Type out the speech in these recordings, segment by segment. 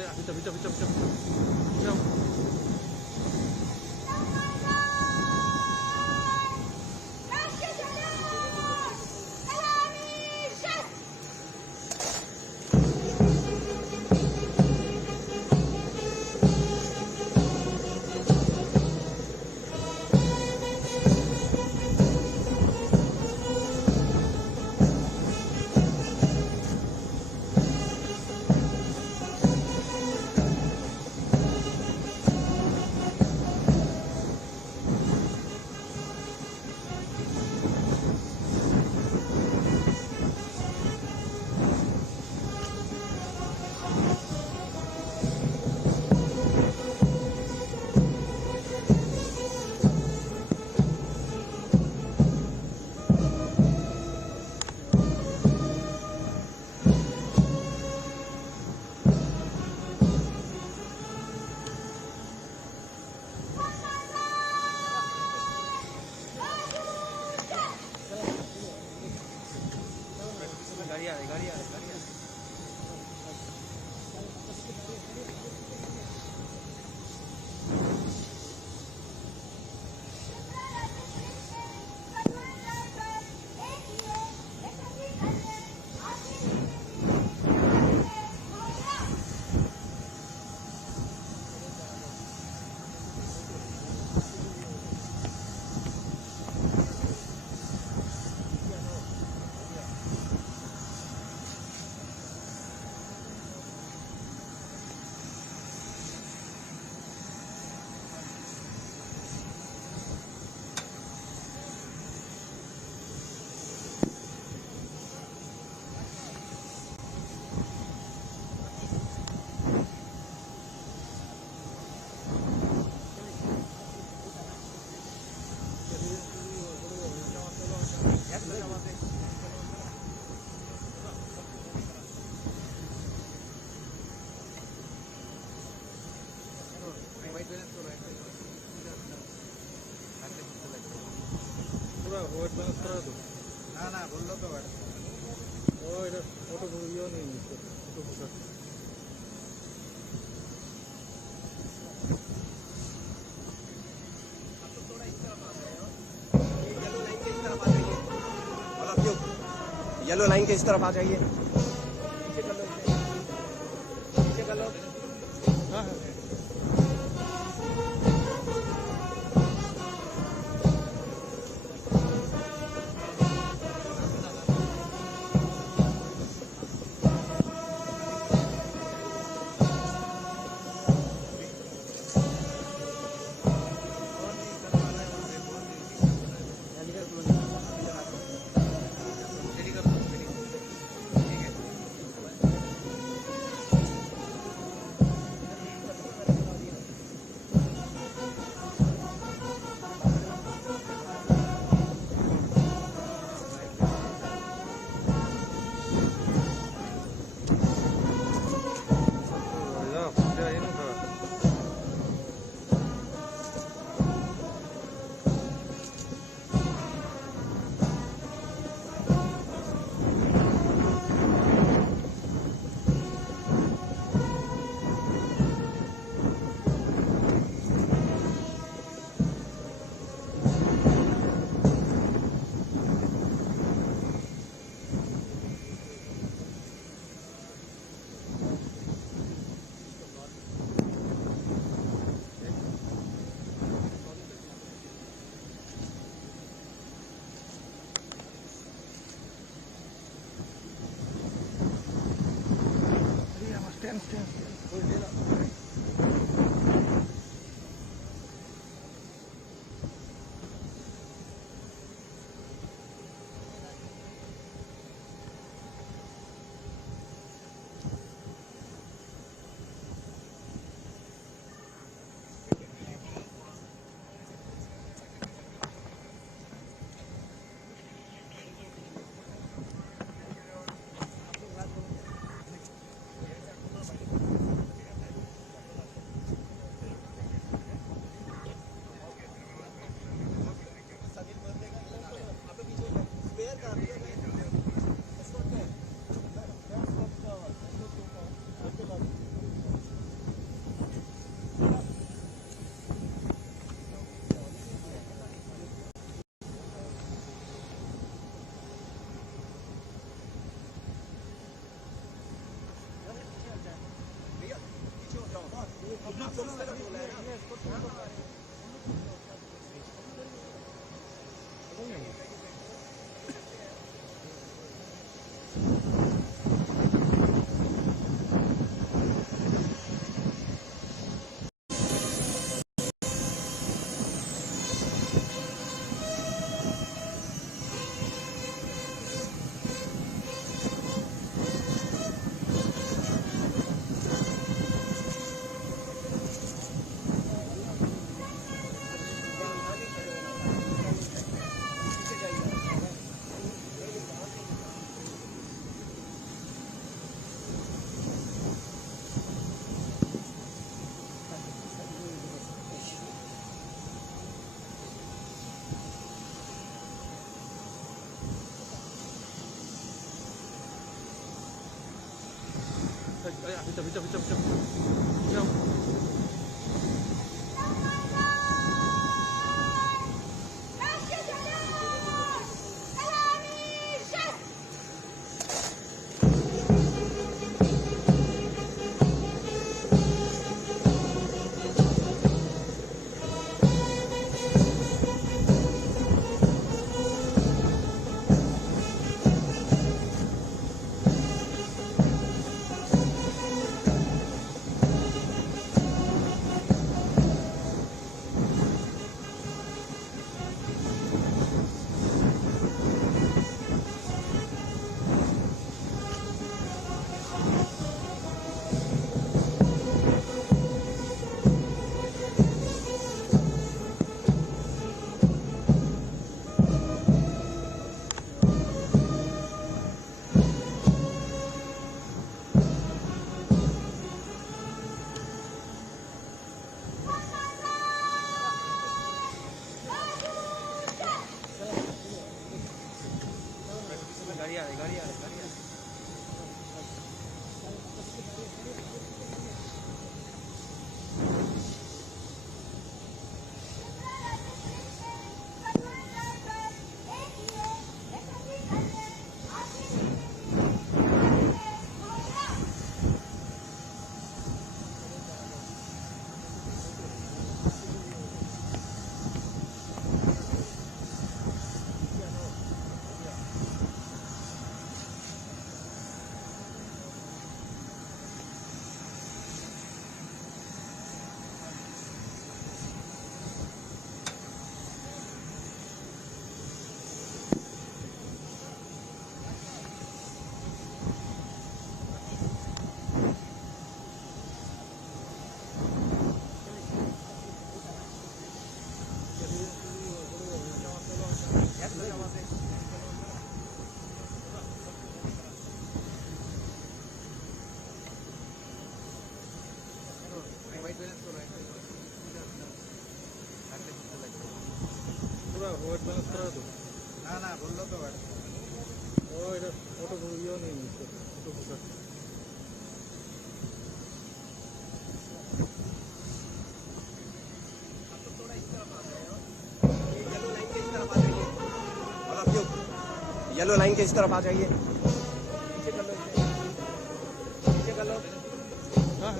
भीतर भीतर भीतर भीतर गाड़ी आ रही व्हाइट बैलेंस करा दो ना बोल लो तो ओ इधर फोटो ये नहीं फोटो फोटो येलो लाइन के इस तरफ आ जाइए। पीछे कर लो हाँ पीछे पीछे पीछे पीछे गाड़ी आ रही है। पूरा व्हाइट बैलेंस करा दो ना बोल तो ओ इधर फोटो ये नहीं फोटो फोकस येलो लाइन के इस तरफ आ जाइए। पीछे कर लो, पीछे कर लो। हाँ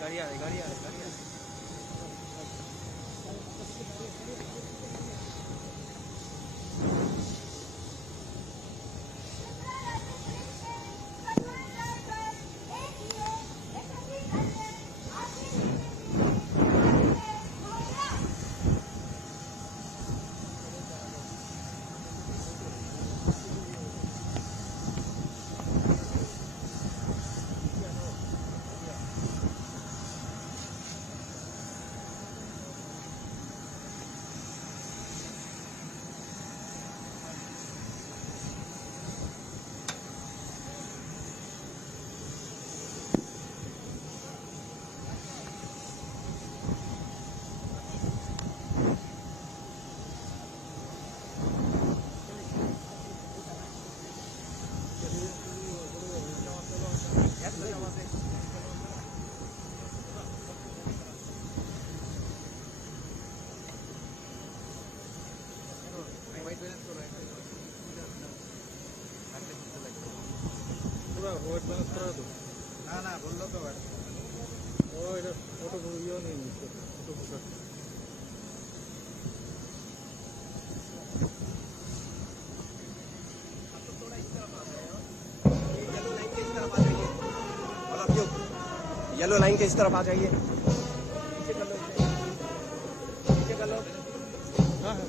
गाड़ी आ रही गाड़ी आ रही गाड़ी आ रही পুরো হোয়াইট ব্যালেন্স করা তো না বললো তো ও এটা ফটো ইয়েও নিয়ে নিচ্ছে ফটো ফটো येलो लाइन के इस तरफ आ जाइए पीछे कर लो पीछे कर लो हाँ हाँ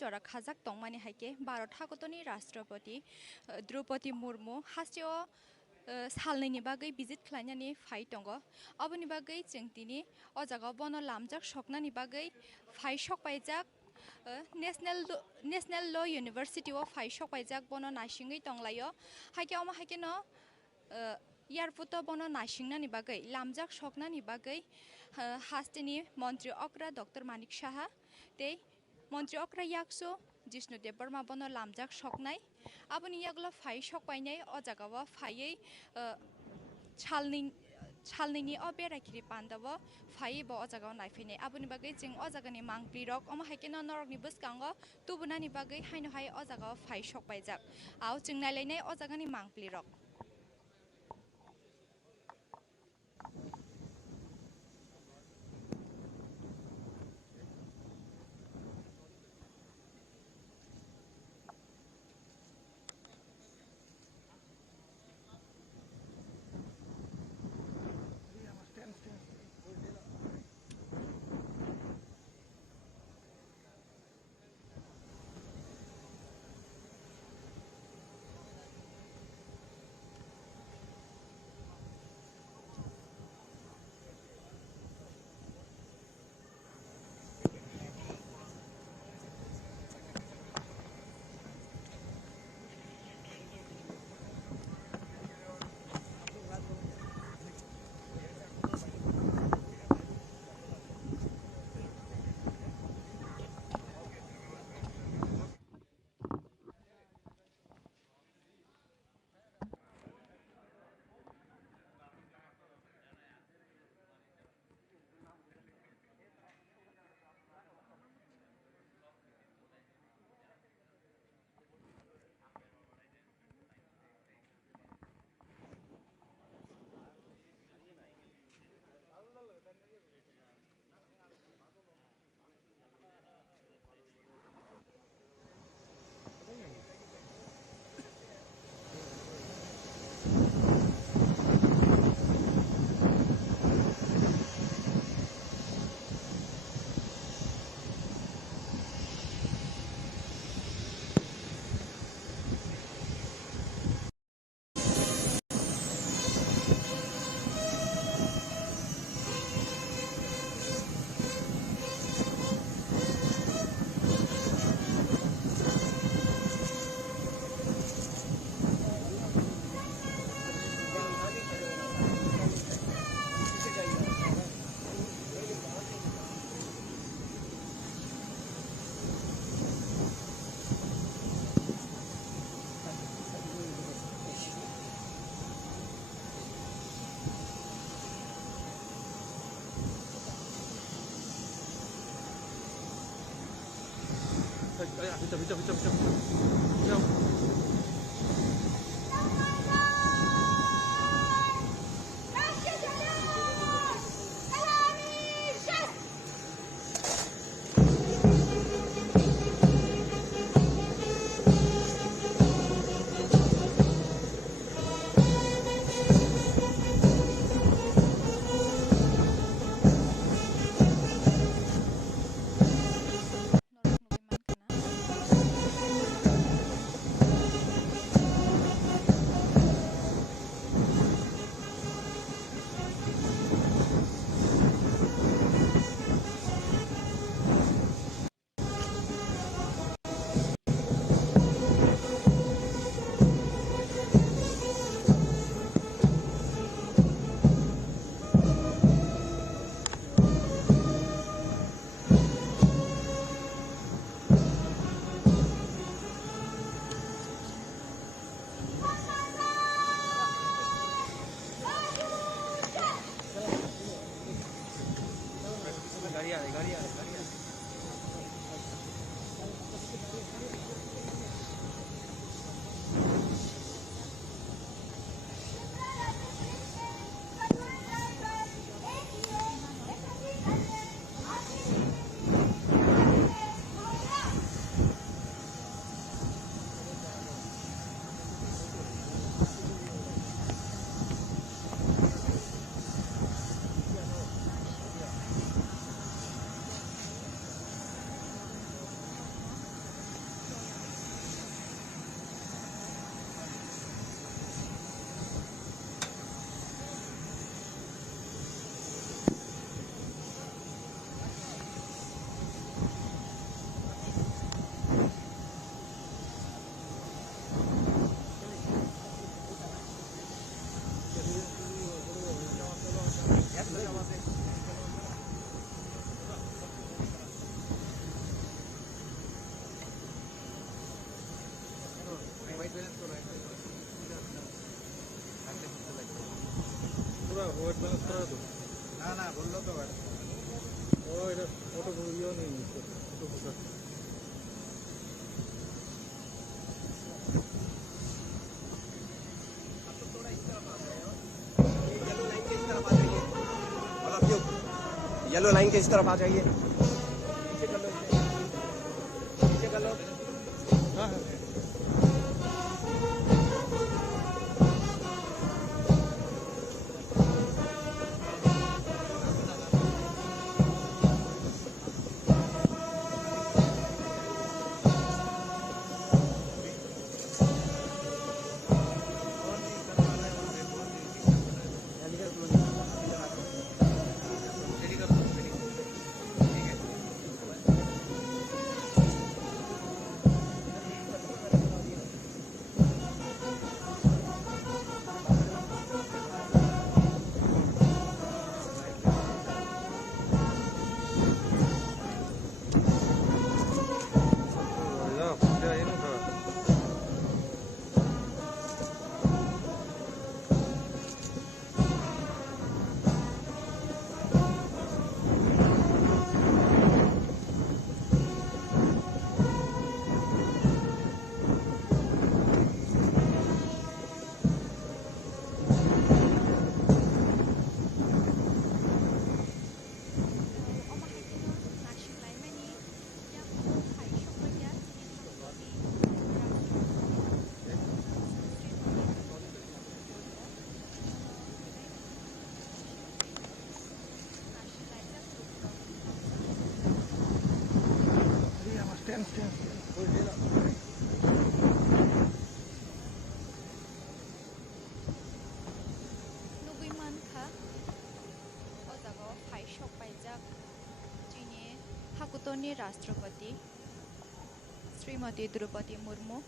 जरा खाजाक तंगमानि हाइके भारत हागतनि राष्ट्रपति द्रौपदी मुर्मु हास्यो सालनैनि बागै भिजिट खालामनानै फाइ दङ अबनि बागै जों दिनै अ जागाव बन लामजाक सकनानि बागै फाइ सकबायजाक नेशनेल ल इउनिभार्सिटी अफ फाइ सकबायजाक बन नासिङै दंलायो हाइके अमा हाइके न एयारपोर्ट बन नासिंनानि बागै लामजाक सकनानि बागै हास्टेनि मन्त्री अक्रा डक्टर मानिक साहा ते मन्त्री अक्रा याक्सो जिष्णु देव बर्मा बन लामजाक सकनाय आबनि यागला फाइ सकबायनाय अ जागाव फायै छालनैनि अ बेरायखिरि पान्दाव फाइ ब अ जागाव नायफैनाय आबनि बागै जों अ जागानि मांप्लिरक अमा हाइके न नरकनि बसकांग तुबुनानि बागै हायनो हाय अ जागाव फाइ सकबायजाक आव जों नायलायनाय अ जागानि मांप्लिरक गाड़ी आ रही गाड़ी आ रही गाड़ी आ रही पूरा व्हाइट बैलेंस करा दो ना बोल लो तो ओ इधर फोटो वीडियो नहीं है फोटो येलो लाइन के इस तरफ आ जाइए पीछे कर लो पीछे कर लो हाँ हाकुतोनी राष्ट्रपति श्रीमती द्रौपदी मुर्मू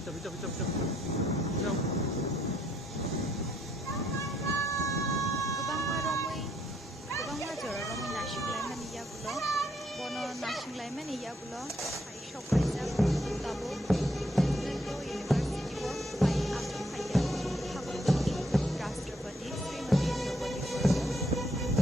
बिचा बिचा बिचा बिचा बिचा गोबां रमै गोबां जरा रमै नासिंलायमानि यागुलो बनो नासिंलायमानि यागुलो हाय सकायजाक ताबो नेशनल यूनिवर्सिटी वो हाय आचम हाया हागुलनि राष्ट्रपति श्रीमती द्रौपदी मुर्मू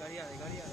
गाड़ी आ रही है।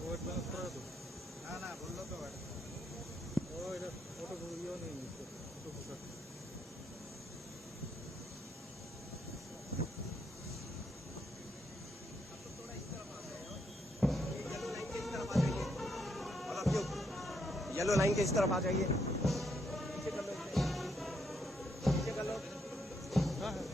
হোয়াইট ব্যালেন্স করা তো না না বললো তো ও এটা ফটো ইয়েও নিয়ে নিচ্ছে ফটো ফটো येलो लाइन के इस तरफ आ जाइए। पीछे कर लो इसे। पीछे कर लो। हाँ हाँ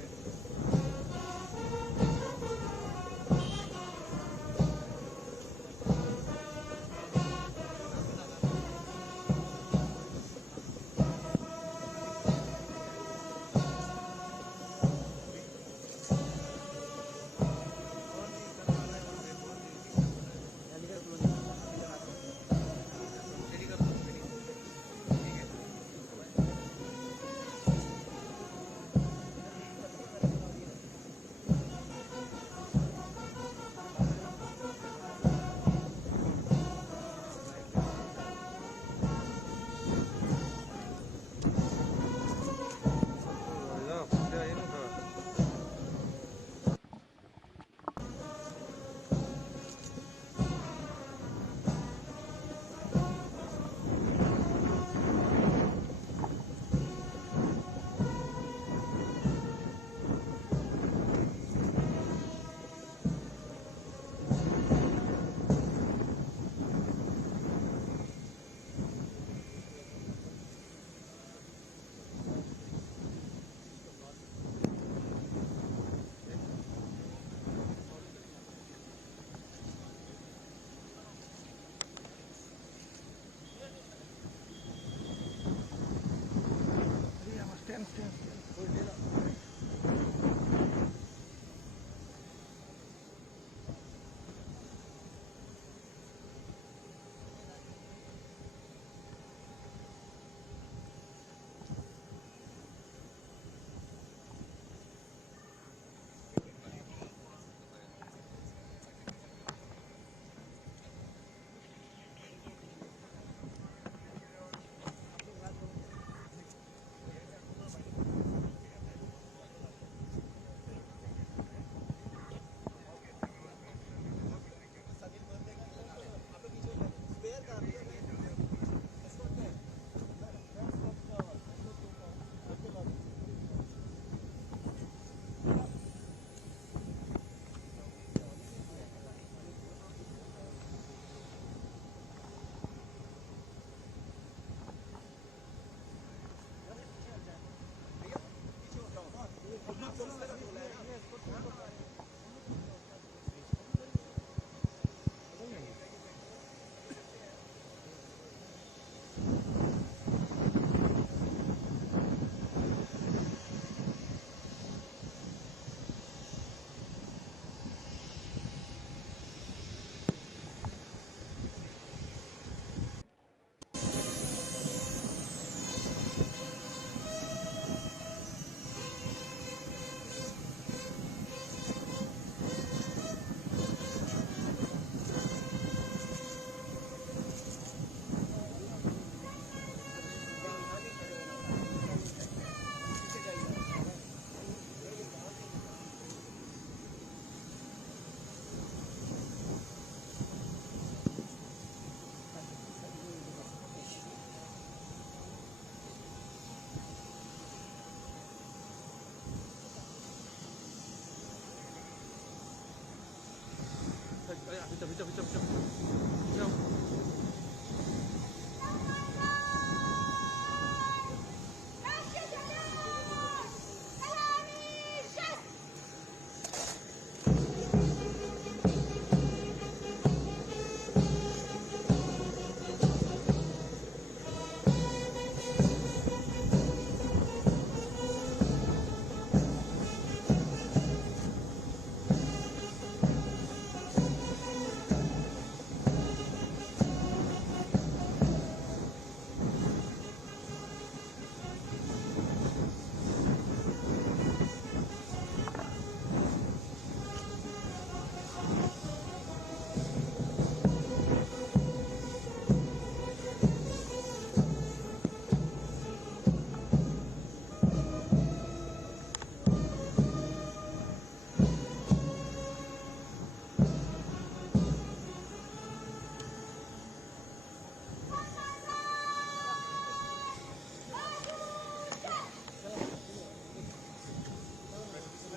Bicara, bicara, bicara, bicara.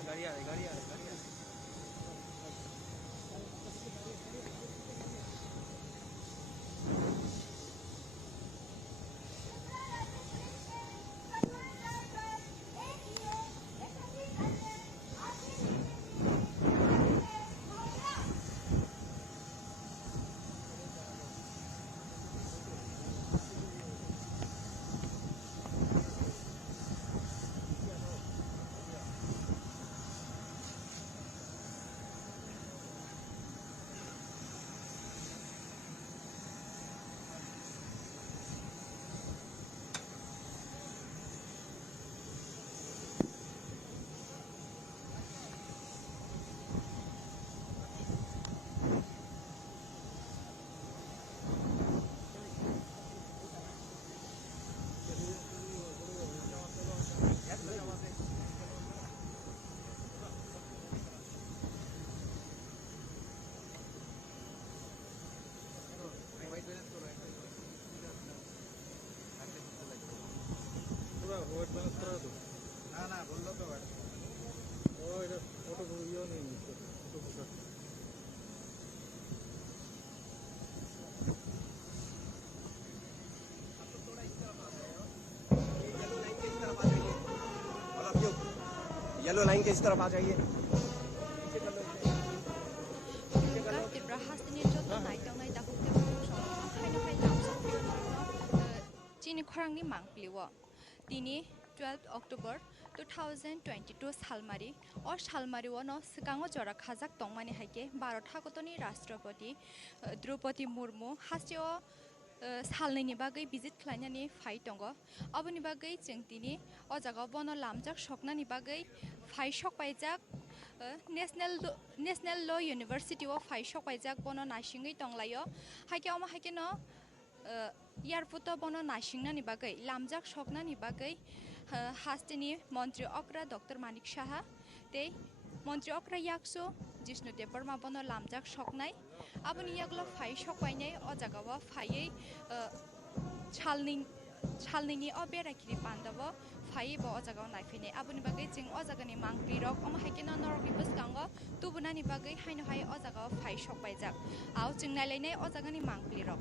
गाड़ी आ रही, गाड़ी आ रही, गाड़ी आ रही। पूरा व्हाइट बैलेंस करा दो ना ना बोल लो तो ओ इधर फोटो ये नहीं इसको फोटो फोटो येलो लाइन के इस तरफ आ जाइए। तिब्रा हास्तिनि जत्न नायतांनाय दाहुते हायनो हाय लामजाखौ चिनि खरांनि मांप्लिव दिनै 12 अक्ट'बर 2022 सालमारि और सालमारिव न सिगाङाव जरा खाजाक तंमानि हायके भारत हादरनि राष्ट्रपति द्रौपदी मुर्मु हास्टियाव सालनैनि बागै भिजिट खालामनानै फाइ दङ अबनि बागै जों दिनै अ जागाव बन लामजाक सकनानि बागै फाइ सकबायजाक नेशनेल ल इउनिभार्सिटियाव फाइ सकबायजाक बन नासिङै दंलायो हायके अमा हायके न एयारपोर्टआव बन नासिंनानि बागै लामजाक सकनानि बागै हास्टिनि मन्त्री अक्रा डक्टर मानिक साहा ते मन्त्री अक्रा याकसो जिष्णु देबबर्मा बन लामजाक सकनाय आबनि यागल फाइ सकबायनाय अ जागाव फायै छालनैनि अ बेराखिरि पान्दाव फायै ब अ जागाव नायफैनाय आबनि बागै जों अ जागानि मांप्रि रक अमा हायके न नरकनि बसगांग तुबुनानि बागै हायनो हाय अ जागाव फाइ सकबायजाक आव जों नायलायनाय अ जागानि मांप्रि रक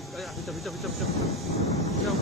पीछे पीछे पीछे पीछे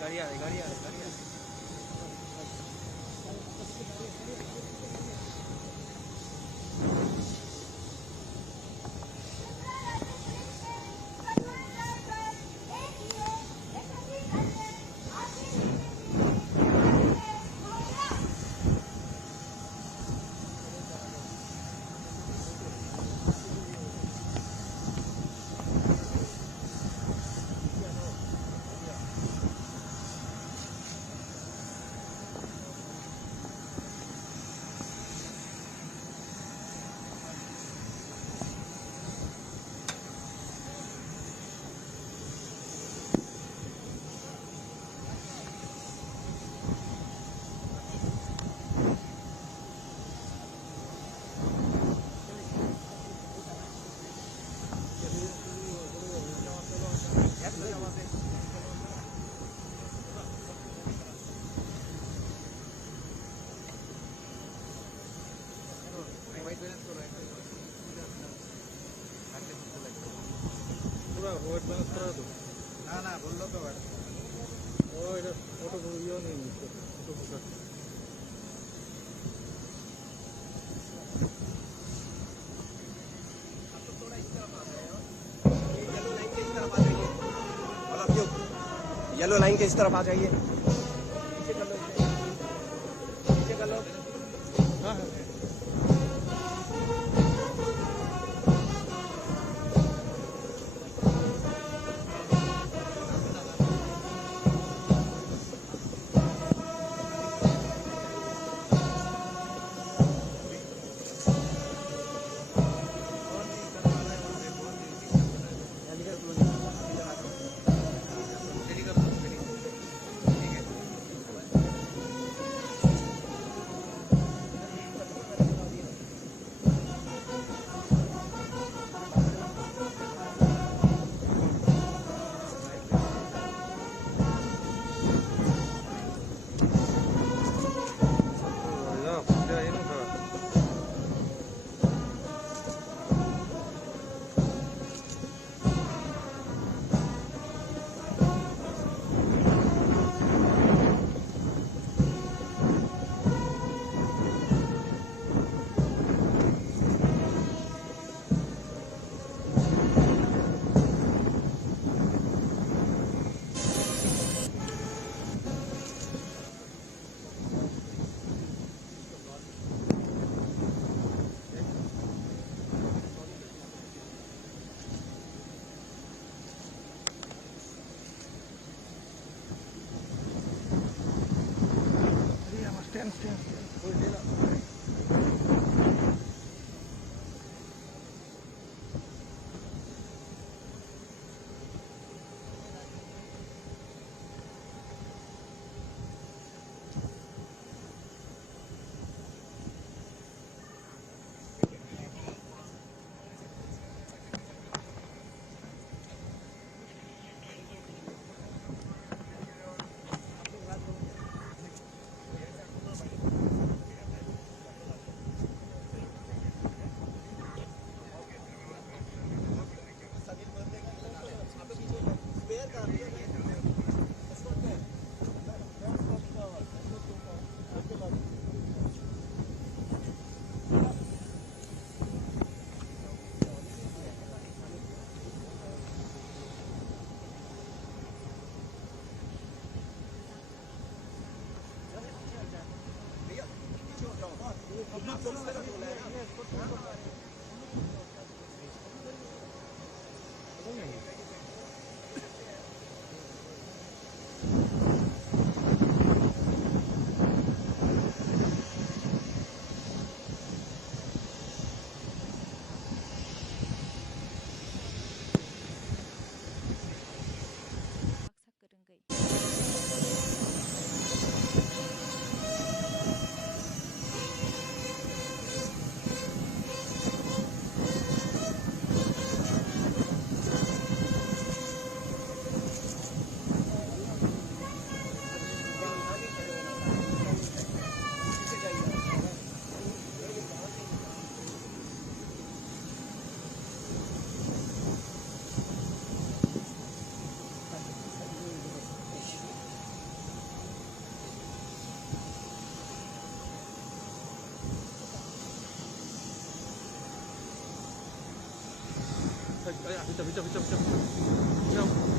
गाड़ी आ रही गाड़ी आ रही गाड़ी आ रही पूरा व्हाइट बैलेंस करा दो ना बोल लो तो ओ इधर फोटो ये नहीं फोटो फोकस येलो लाइन के इस तरफ आ जाइए पीछे कर लो पीछे कर लो हाँ हाँ पीछे पीछे पीछे पीछे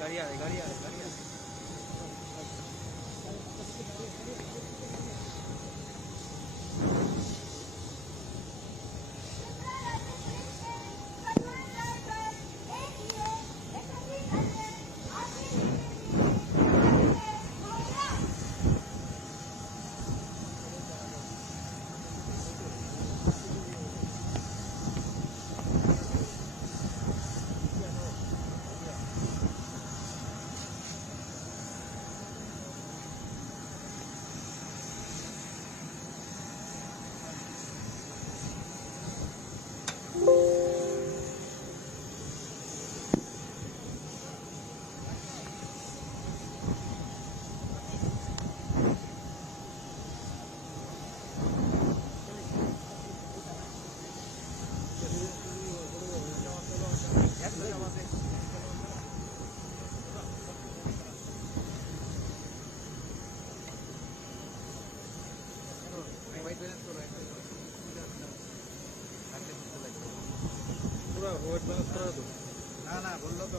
गाड़ी आ रही गाड़ी आ रही गाड़ी आ रही पूरा व्हाइट बैलेंस करा दो ना बोल तो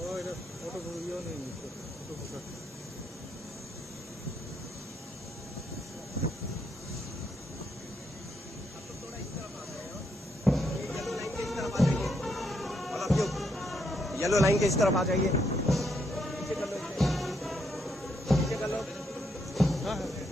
ओ इधर फोटो ये नहीं फोटो फोटो येलो लाइन के इस तरफ आ जाइए पीछे कर लो पीछे कर लो हाँ हाँ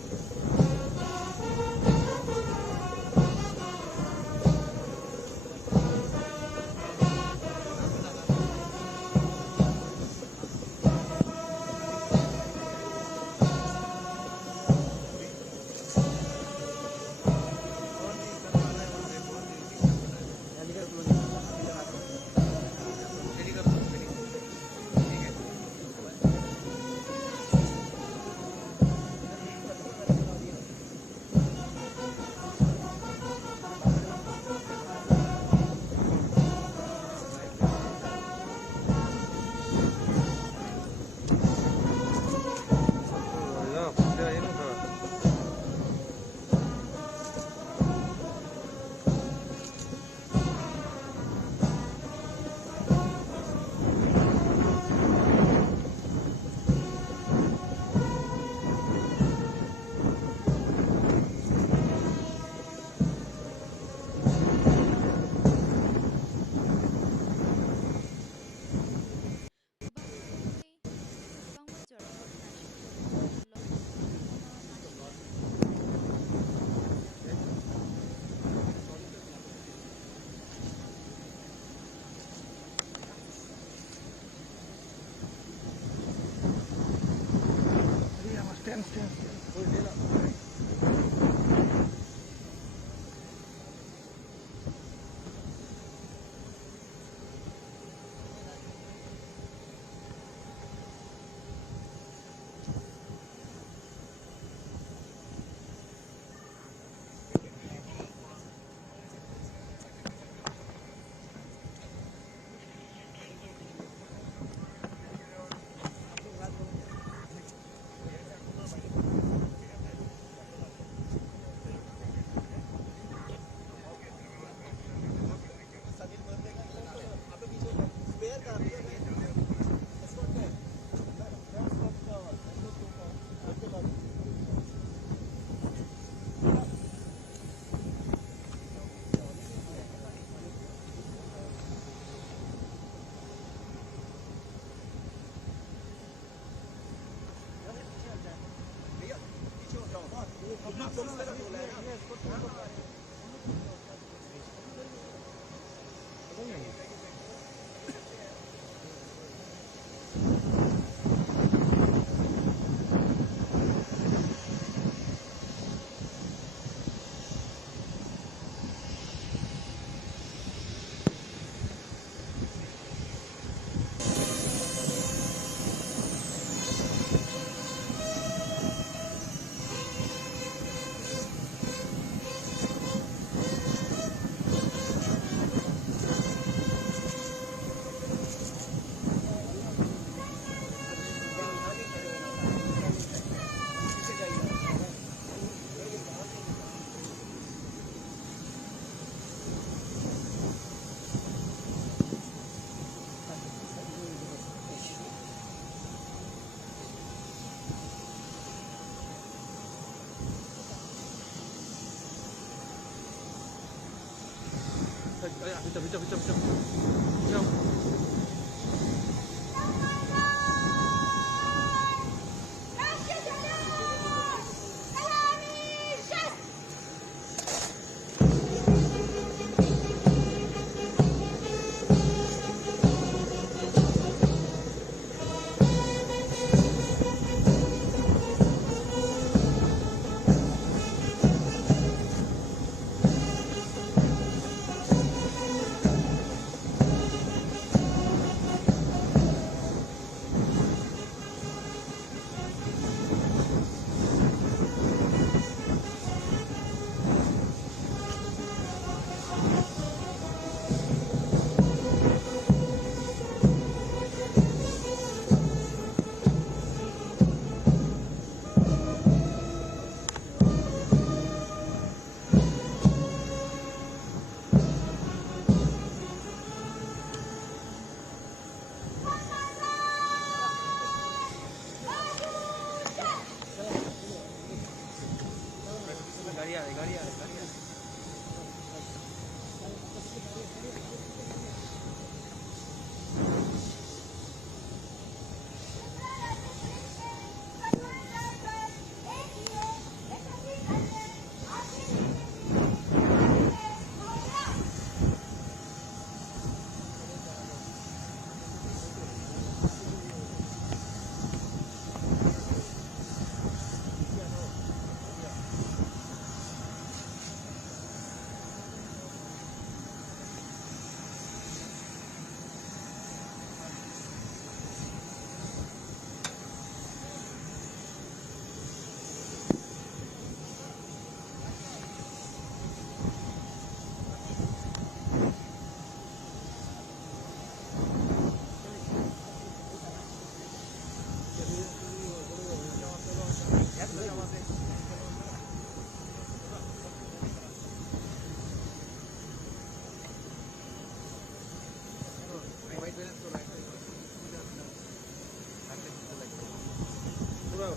गाड़ी आ रही है।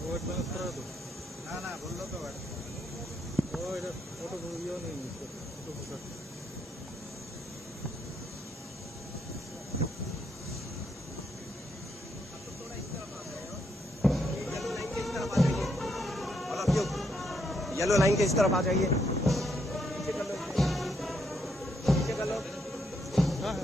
হোয়াইট ব্যালেন্স করা তো না বললো তো ও এটা ফটো ইয়েও নেই ফটো ফোকাস येलो लाइन के इस तरफ आ जाइए। पीछे कर लो, पीछे कर लो। हाँ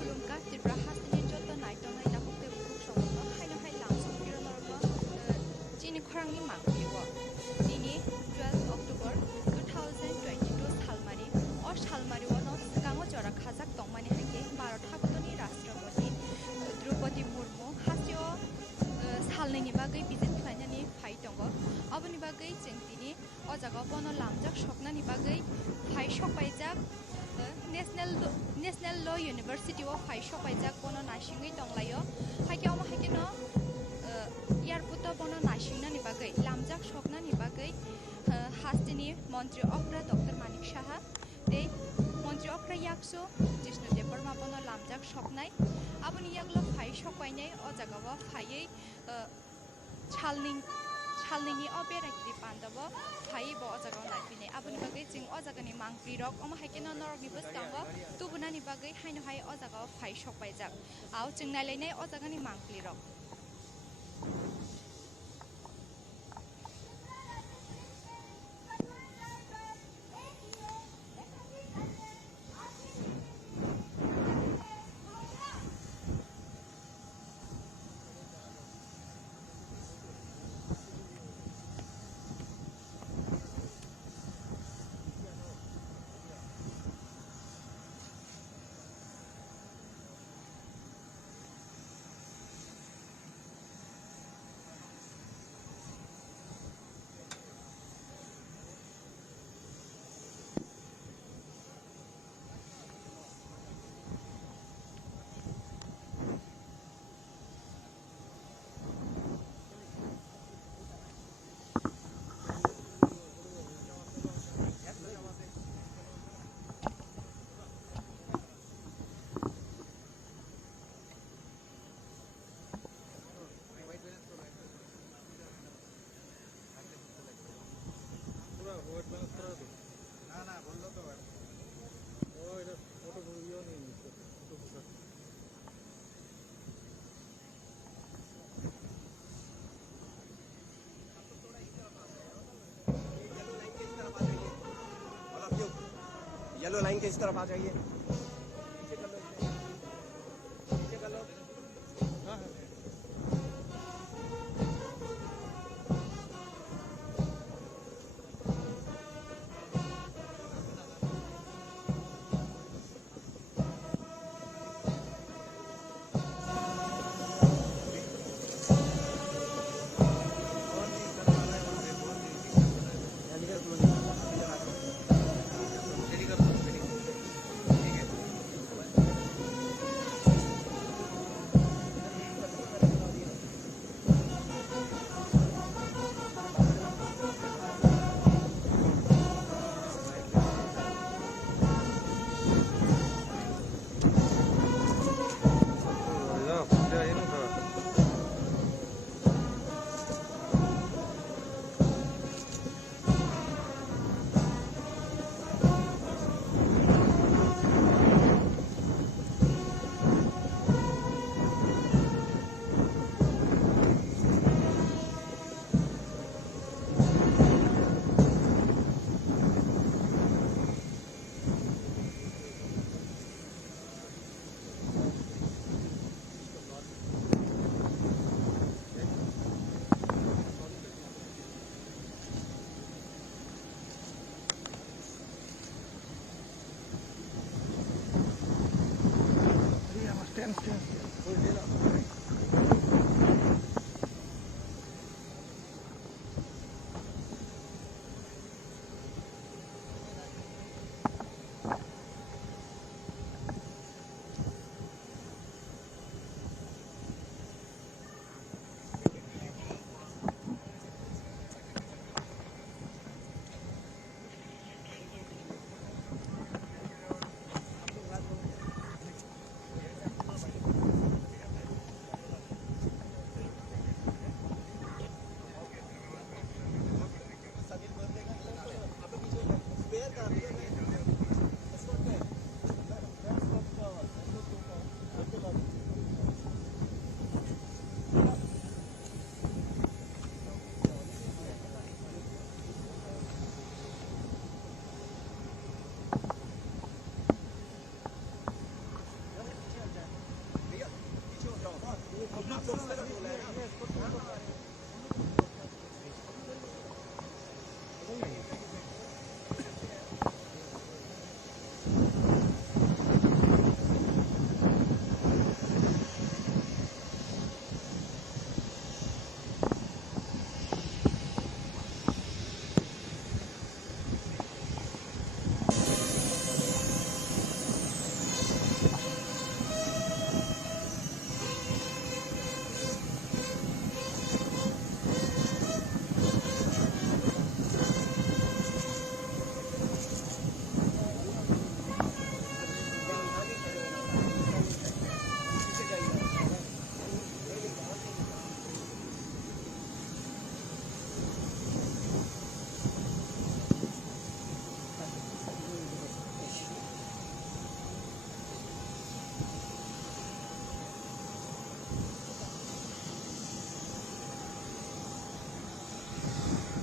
Kulungka tibra hastini joto naitongai dapokte bukuk somono haino hai lamsong pironorno chini khorangni mangpiwo dini 12 October 2022 salmari or salmari wono sikango jora khajak tongmani haike Bharat Habotoni Rashtrapati Draupadi Murmu hastio salnini bagai bizit khlainani phai tongo aboni bagai jengtini o jaga bono lamjak soknani bagai phai sokpaijak National Law University of Haisho Paijak Bono Nashingi Tonglayo Haikama Hakino Yarputa Bono Nashina Nibagai Lamjak Shokna Nibagai Hastini Montri Okra Dr. Manik Shaha De Montri Okra Yakso Jishnu Deparma Bono Lamjak Shoknai Abuni Yaglo Phai Shokwainai O Jagawa Phai Chalningi Opera Kiri Pandavo Phai Bo Jagawa Naipine Abuni Bagai Jing O Jagani Mangpri Rock Oma Hakino Norgi Bustango Tubunani Bagai Haino Hai O Jagawa Phai Shokpaijak Au Jing Nailene O Jagani Mangpri Rock yellow line के इस तरफ आ जाइए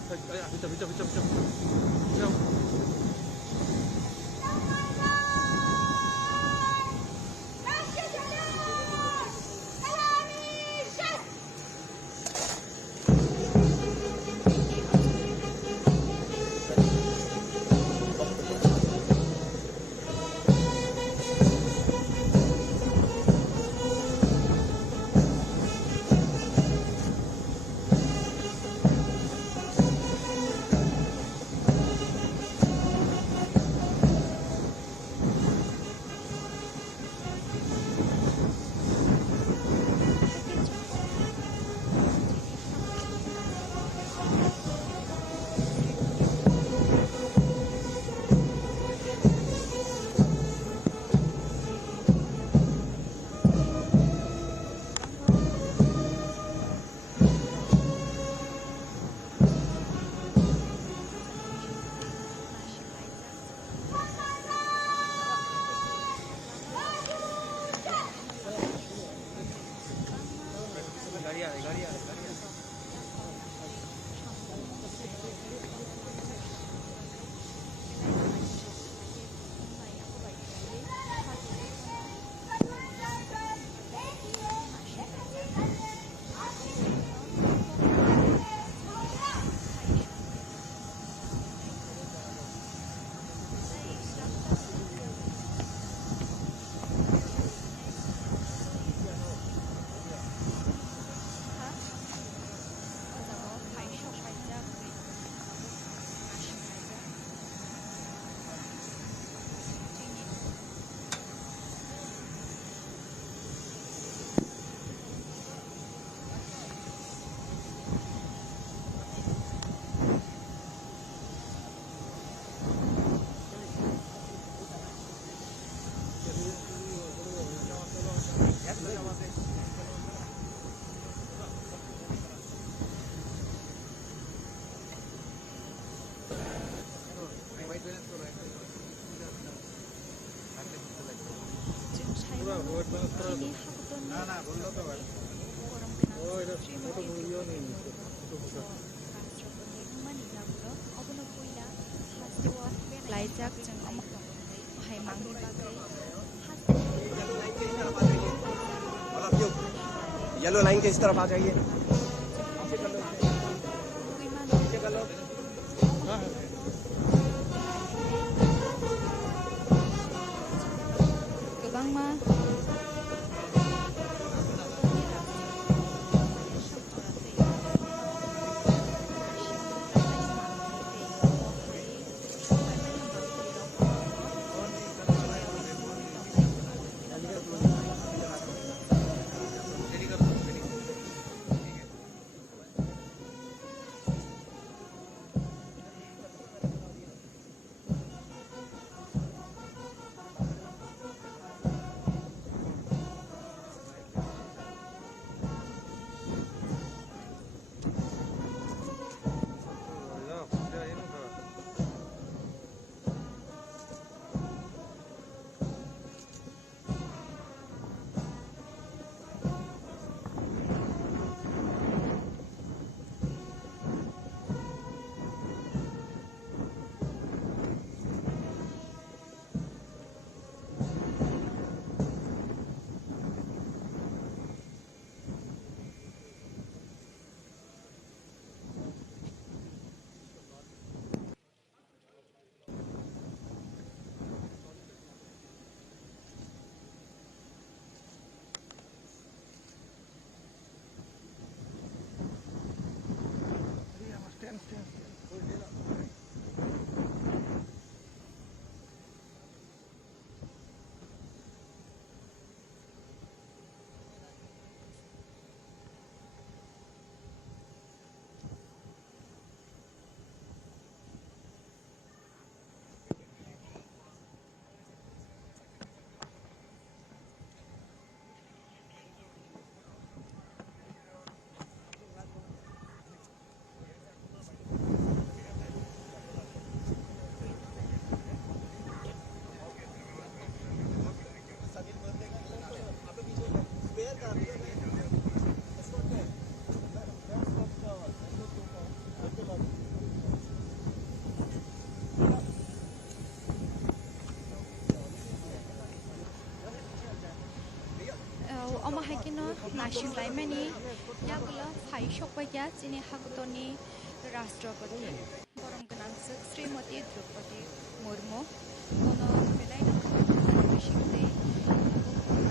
비켜 비켜 비켜 비켜 비켜. ना ना बोलो तो भाई ओ इधर फोटो वीडियो नहीं है फोटो लाइजाक जों हाय मांगनि बागै और अब येलो लाइन के इस तरफ आ जाइए पीछे कर लो गोबां मा नाशिंलायमानि यागुलो फाइसकबायग्या चिनि हागतनि राष्ट्रपति बरम गोनांसो श्रीमती द्रौपदी मुर्मु बनो बेलायनो बिसिंदै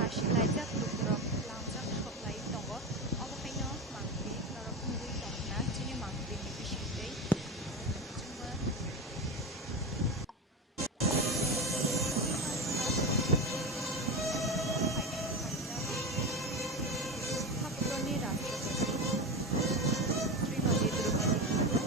नाशिंलायजाक लुकुरक लामजाक सकलाय दङ अबहायनो मांग्रि नरक नुगै दंना चिनि मांग्रिनि बिसिंदै जोङो हागतनि राष्ट्रपति श्रीमती द्रौपदी मुर्मु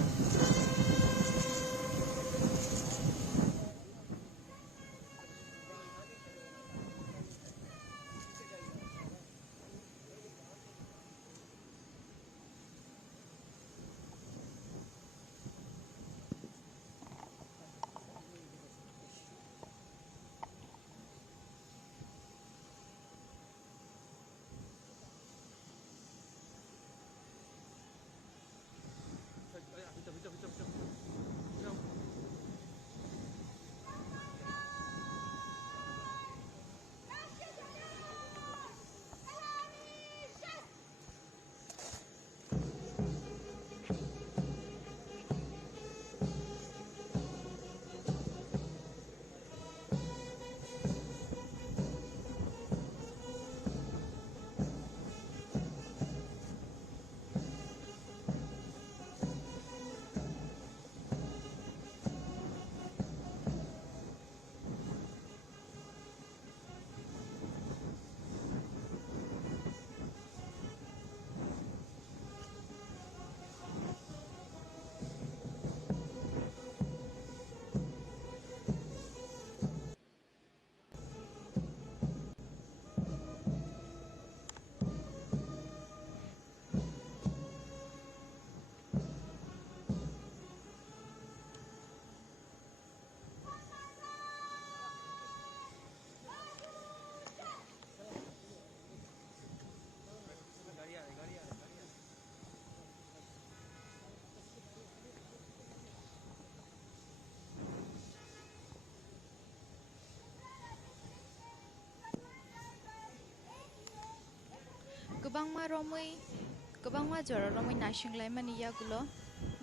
गोबांमा जररमै नाशिंलायमानि यागुलो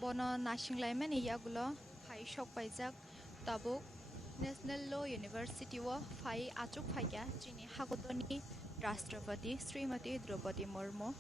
बनो नाशिंलायमानि यागुलो फाइ सकबायजाक ताबुक नेशनल लॉ यूनिवर्सिटी व फाइ आचुक फाइग्या चिनि हागतनि राष्ट्रपति श्रीमती द्रौपदी मुर्मु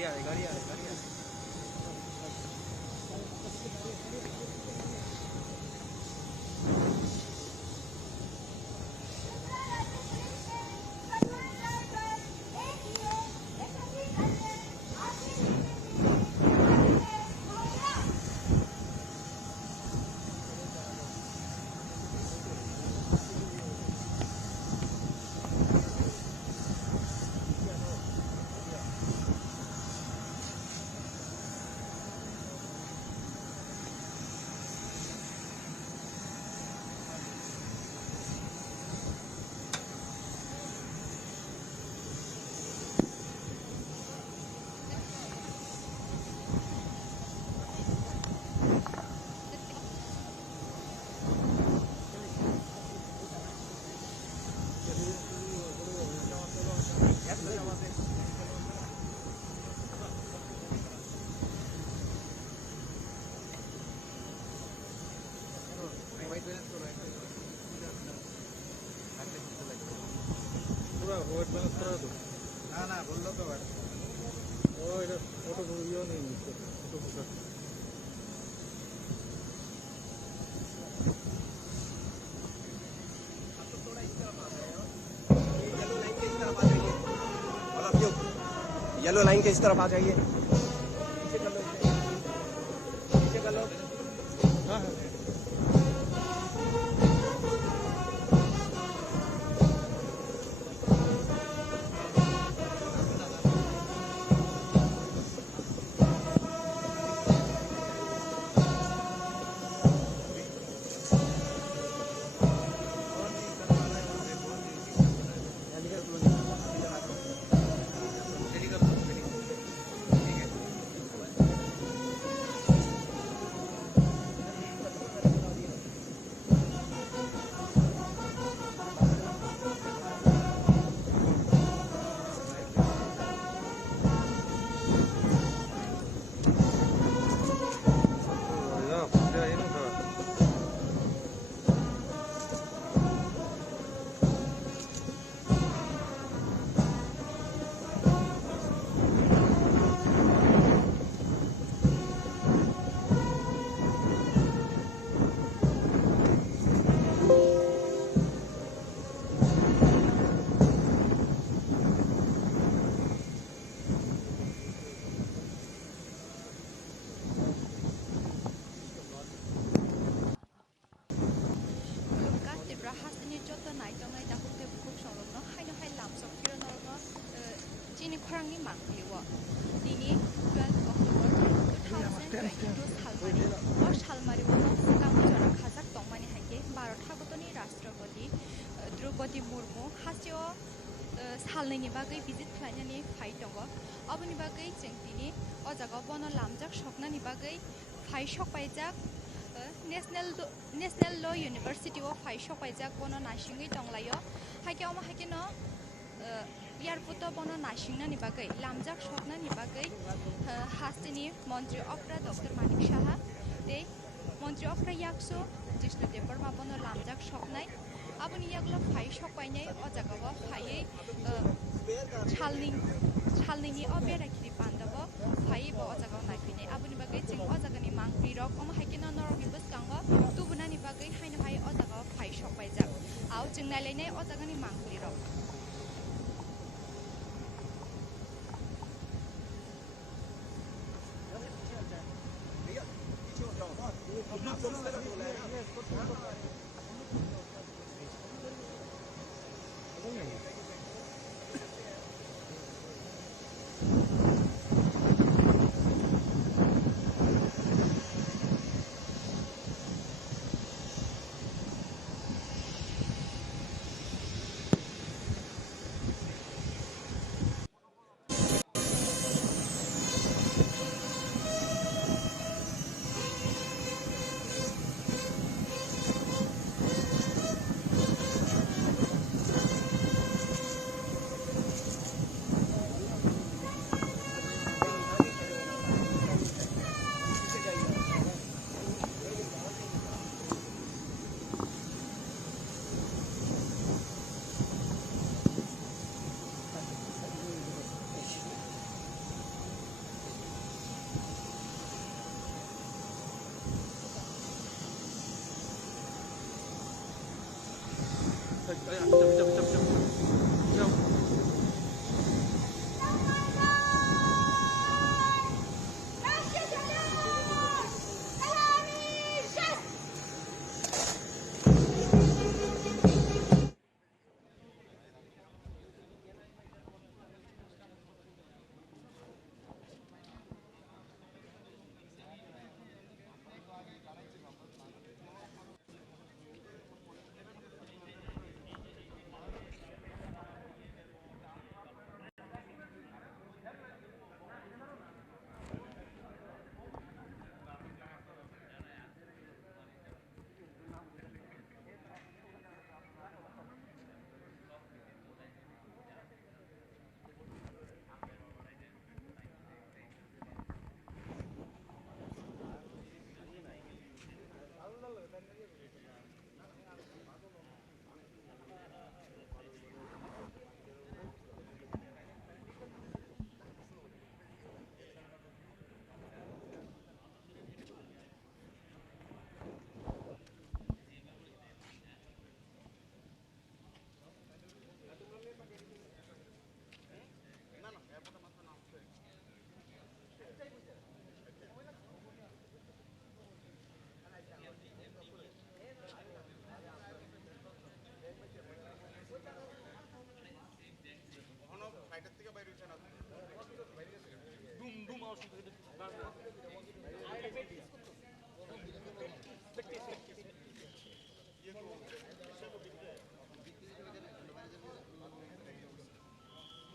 गाड़ी आ रही गाड़ी आ रही गाड़ी आ रही पूरा व्हाइट बैलेंस करा दो ना ना बोल लो तो वो इधर फोटो ये नहीं इसको फोटो बुका येलो लाइन के इस तरफ आ जाइए पीछे कर लो पीछे कर लो हाँ हाँ Chini Kurangni Mangliwa, Dini 12 October 2022 Salmari, or Salmari Kamujara Kazak Tomani Hake, Baratagotoni Rastrapati, Drupati Murmu, Hasio Salini Bagay visit Planani Faitongo, Abuni Bagay Zentini, Ozagabona Lamjak Shoknani Bagay, Fai Shok Pajak, National Law University of Fai Shok Pajak, Bono Nashingi Tonglayo, Hakioma Hakino. Yarputo bono nashingna ni bagai lamjak shokna ni bagai hastini Montri Opera Dr. Manik Shaha de Montri Opera yakso Jishnu Depar ma bono lamjak shoknai abuni yaglo phai shokpainai o jagawa phai chalning ni opera kiri pandabo phai bo o jagawa naipine abuni bagai jing o jagani mangpri rok om haikina norok ibus kangwa tubuna ni bagai haino hai o jagawa phai shokpaijak au jingnai lainai o jagani mangpri rok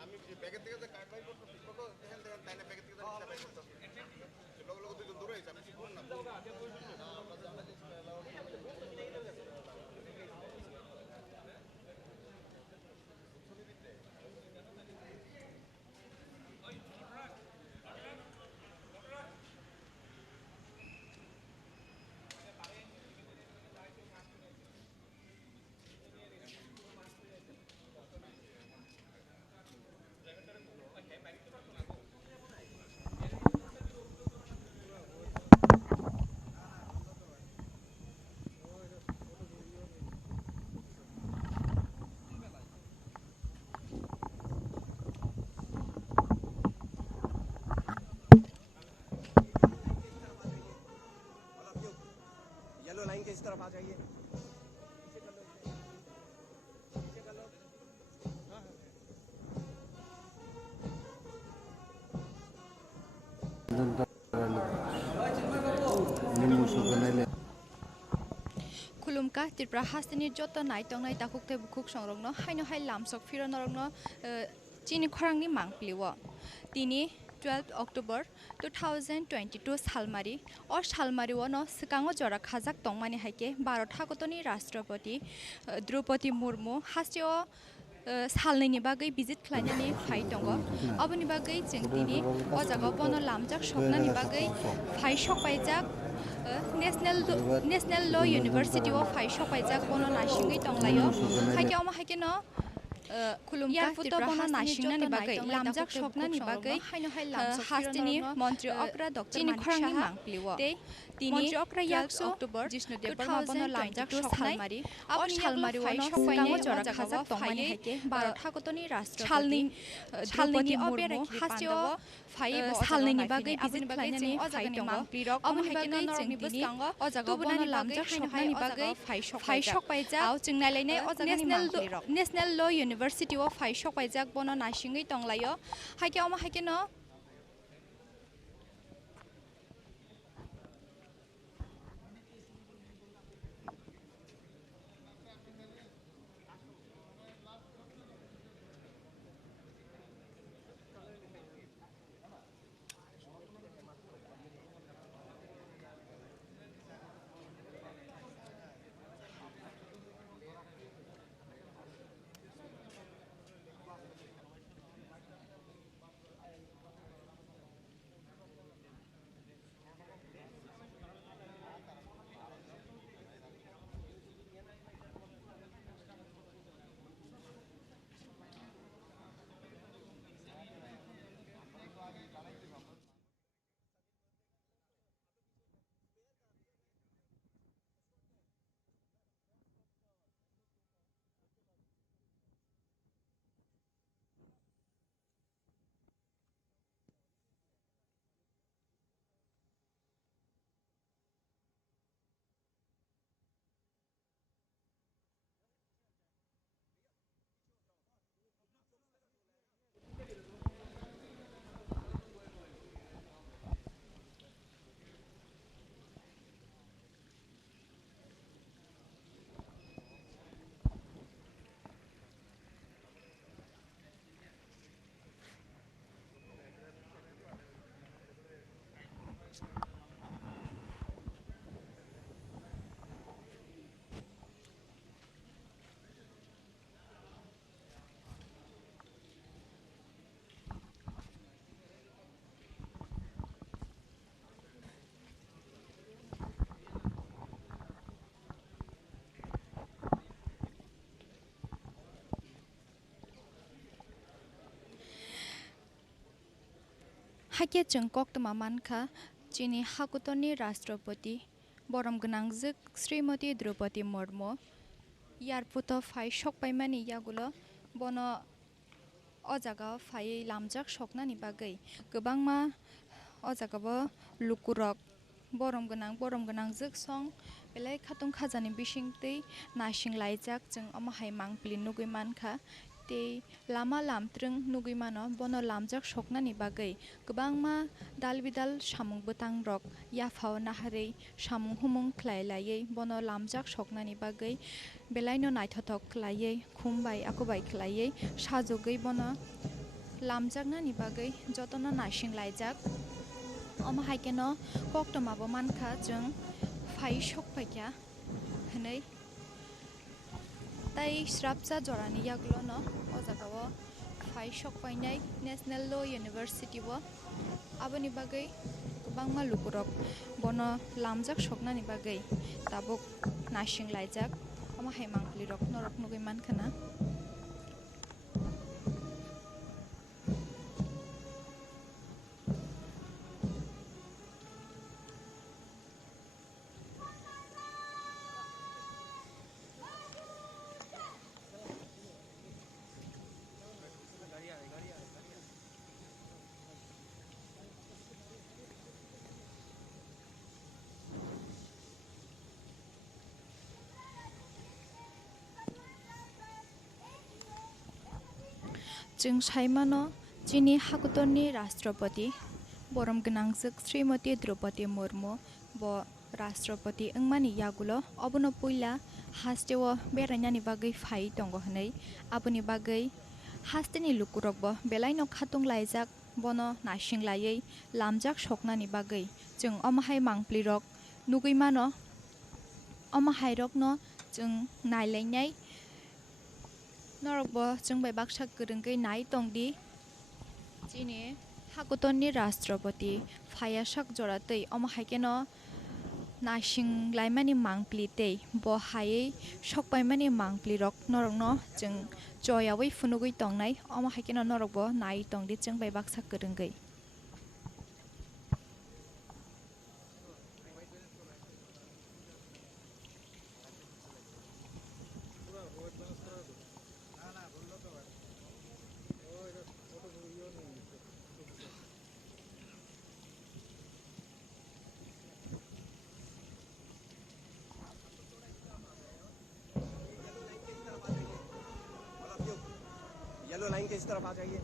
আমি ব্যাগের থেকে যে card by করতে কত এখান থেকে তাই না ব্যাগের থেকে হিসাব বাই করতে লোক লোক দুজন দূরে হয়েছে আমি শিখুন না येलो लाइन के इस तरफ आ जाइए खुलुमका त्रिपुरा हास्तिनि जत नायतंनाय दाखुकते बुखुक संरंगनो हायनो हाय लामसक फिरनरंगनो चिनि खरांनि मांगप्लिव तिनि 12 अक्टोबर 2022 सालमारी और सालमारीवनो सिकांगो जरा खाजाक तंगमानि हायके भारत हागतनि राष्ट्रपति द्रौपदी मुर्मु हास्तियो सालनैनि बागै भिजिट खालामनानै फाइ दङ अबनि बागै जों दिनै अजागाव बनो लामजाक सपनानि बागै फाइ सकबायजाक नेशनेल ल इउनिभार्सिटी अफ फाइ सकबायजाक बनो नासिङै दंलायो हायके अमा हायके न खुलुमका फुटो बनो नासिङनानि बागै लामजाक सपनानि बागै हास्तिनि मन्त्री अक्रा डक्टर मानिक मांगप्लिव मन्त्री अक्रा 1 अक्टोबर जिष्णु देबबर्मा बनो लामजाक सालमारी और सालमारी वानो सिकांगो जरा खाजाक तंगमानि हायके भारत हागतनि राष्ट्रपति द्रौपदी मुर्मु हास्तियो सालनैनि बागै भिजिट खालामनानै फाइ दङ अबनि बागै जों दिनै अजागाव बनो लामजाक सपनानि बागै फाइ सकबायजाक आव जों नायलायनाय अजागानि नेशनेल ल इउनिभार्सिटी अफ फाइ सकबायजाक बनो नासिङै दंलायो हायके अमा हायके न हाके जों कक्टमा मानखा चीनी हाकुतनि राष्ट्रपति बरम गनांगजोक श्रीमती द्रौपदी मुर्मु एयारपोर्ट फाइ सकपाइमानि यागुलो बनो अजागा फाइ लामजाक सकनानि बागै गोबांमा अजागाबो लुकुरक बरम गोनां जोक सं बेलाय खातुं खाजानि बिसिंतै नासिं लाइजाक जों अमाहाय मांप्लि नुगै मानखा ते लामा लामत्रं नुगै मानो बनो लामजाक सकनानि बागै गोबांमा दाल बिदाल सामुं बोतां रक याफाव नाहारै सामुं हुमुं ख्लायलायै बनो लामजाक सकनानि बागै बेलायनो नायथथक ख्लायै खुमबाय आकुबाय ख्लायै साजुगै बनो लामजाकनानि बागै जतनो नासिं लाइजाक अमाहायकेनो कक्टमाबो मानखा जों फाइ सकपाइक्या हनै ताई श्रापसा जरानि याग्लोनो अजागाव फाइ सकपाइनाय नेशनेल ल इउनिभार्सिटी वो आबोनि बागै गोबांमा लुकुरक बनो लामजाक सकनानि बागै ताबुक नासिं लाइजाक अमाहाय मांप्लि रक नरक नुगै मानखाना जों साइमानो चीनी हाकुतनि राष्ट्रपति बरम गनांगजोक श्रीमती द्रौपदी मुर्मु ब राष्ट्रपति अंमानि यागुलो अबनो पुइला हास्टेव बेरायनानि बागै फाइ दंग हनै आबोनि बागै हास्टेनि लुकुरक ब बेलायनो खातुं लाइजाक बनो नासिं लायै लामजाक सकनानि बागै जों अमाहाय मांप्लि रक नुगै मानो अमाहाय रकनो जों नायलायनाय नरकबो जों बाय बाक्सा गोरोंगै नाय तंदि चीनी हाकुतनि राष्ट्रपति फायासाक जरातै अमाहायकेनो नासिं लाइमानि मांप्लि तै ब हायै सकपाइमानि मांप्लि रक नरकनो जों जयावै फुनुगै तंनाय अमाहायकेनो नरकबो नाय तंदि जों बाय बाक्सा गोरोंगै येलो लाइन के इस तरफ आ जाइए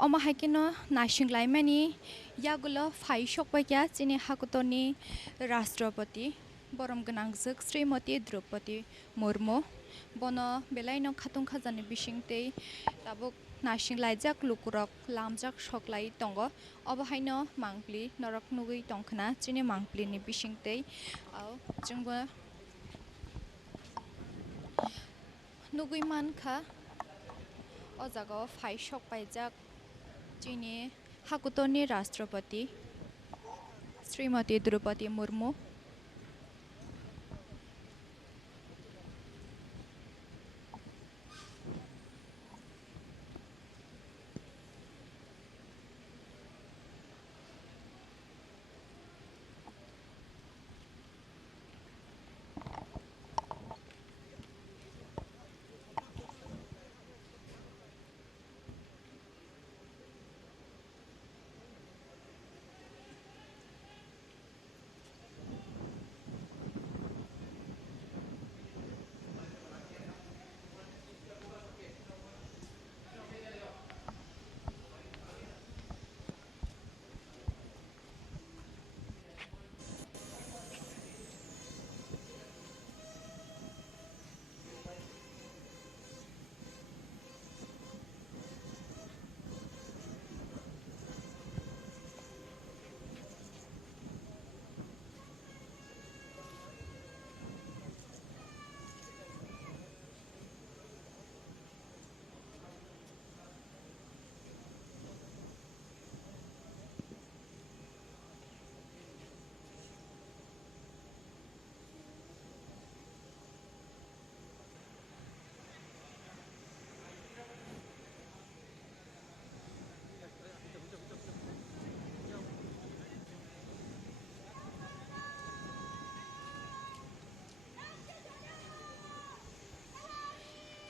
अमाहायकेनो नासिं लाइमानि यागुलो फाइ सकपाइक्या चीनी हाकुतनि राष्ट्रपति बरम गनांगजोक श्रीमती द्रौपदी मुर्मु बनो बेलायनो खातुं खाजानि बिसिंतै ताबुक नासिं लाइजाक लुकुरक लामजाक सकलाय दंग अबहायनो मांप्लि नरक नुगै तंखना चीनी मांप्लिनि बिसिंतै जोंबो नुगुइ मानखा ओ जागाव फाइ सकपाइजाक चीनी हाकुतोनि राष्ट्रपति श्रीमती द्रौपदी मुर्मू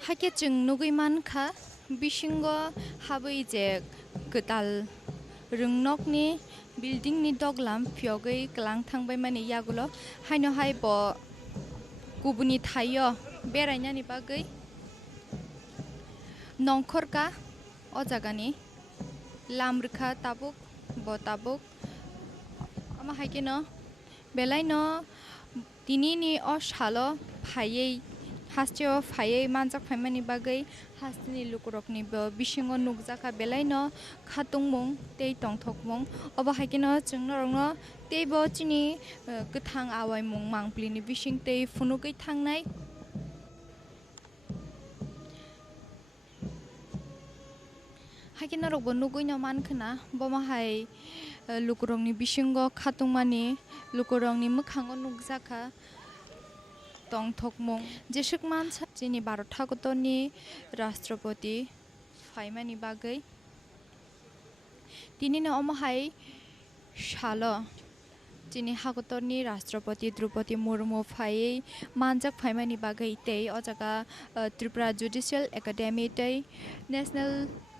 हाके जों नुगुइ मानखा बिसिंगो हाबै जे गोदाल रोंनकनि बिल्डिंनि दगलाम फियगै गलां थांबाय माने यागुलो हायनो हाय ब गुबुनि थायो बेरायनानि बागै नंखरका ओ जागानि लामरखा ताबुक ब ताबुक ama हायके न बेलाय न दिनिनि ओ सालो फायै हास्टियो फायै मानजाक फायमानि बागै हास्टिनि लुकुरकनि बिसिंगो नुगजाखा बेलाय न खातुंमं तेई तंथकमं अबा हायके न जोंनो रंनो तेबो चिनि गोथां आवाय मं मांप्लिनि बिसिं तेई फुनुगै थांनाय हायके न रगबो नुगै न मानखना बमाहाय लुकुरकनि बिसिंगो खातुंमानि लुकुरकनि मोखांगो नुगजाखा तंथकमं जेसुक मानसा चिनि भारत हाकुतोनि राष्ट्रपति फायमानि बागै दिनिनो अमहाय सालो चिनि हाकुतोनि राष्ट्रपति द्रौपदी मुर्मू फायै मानजाक फायमानि बागै तेई ओ जागा त्रिपुरा जुडिशियल एकाडेमी तेई नेशनल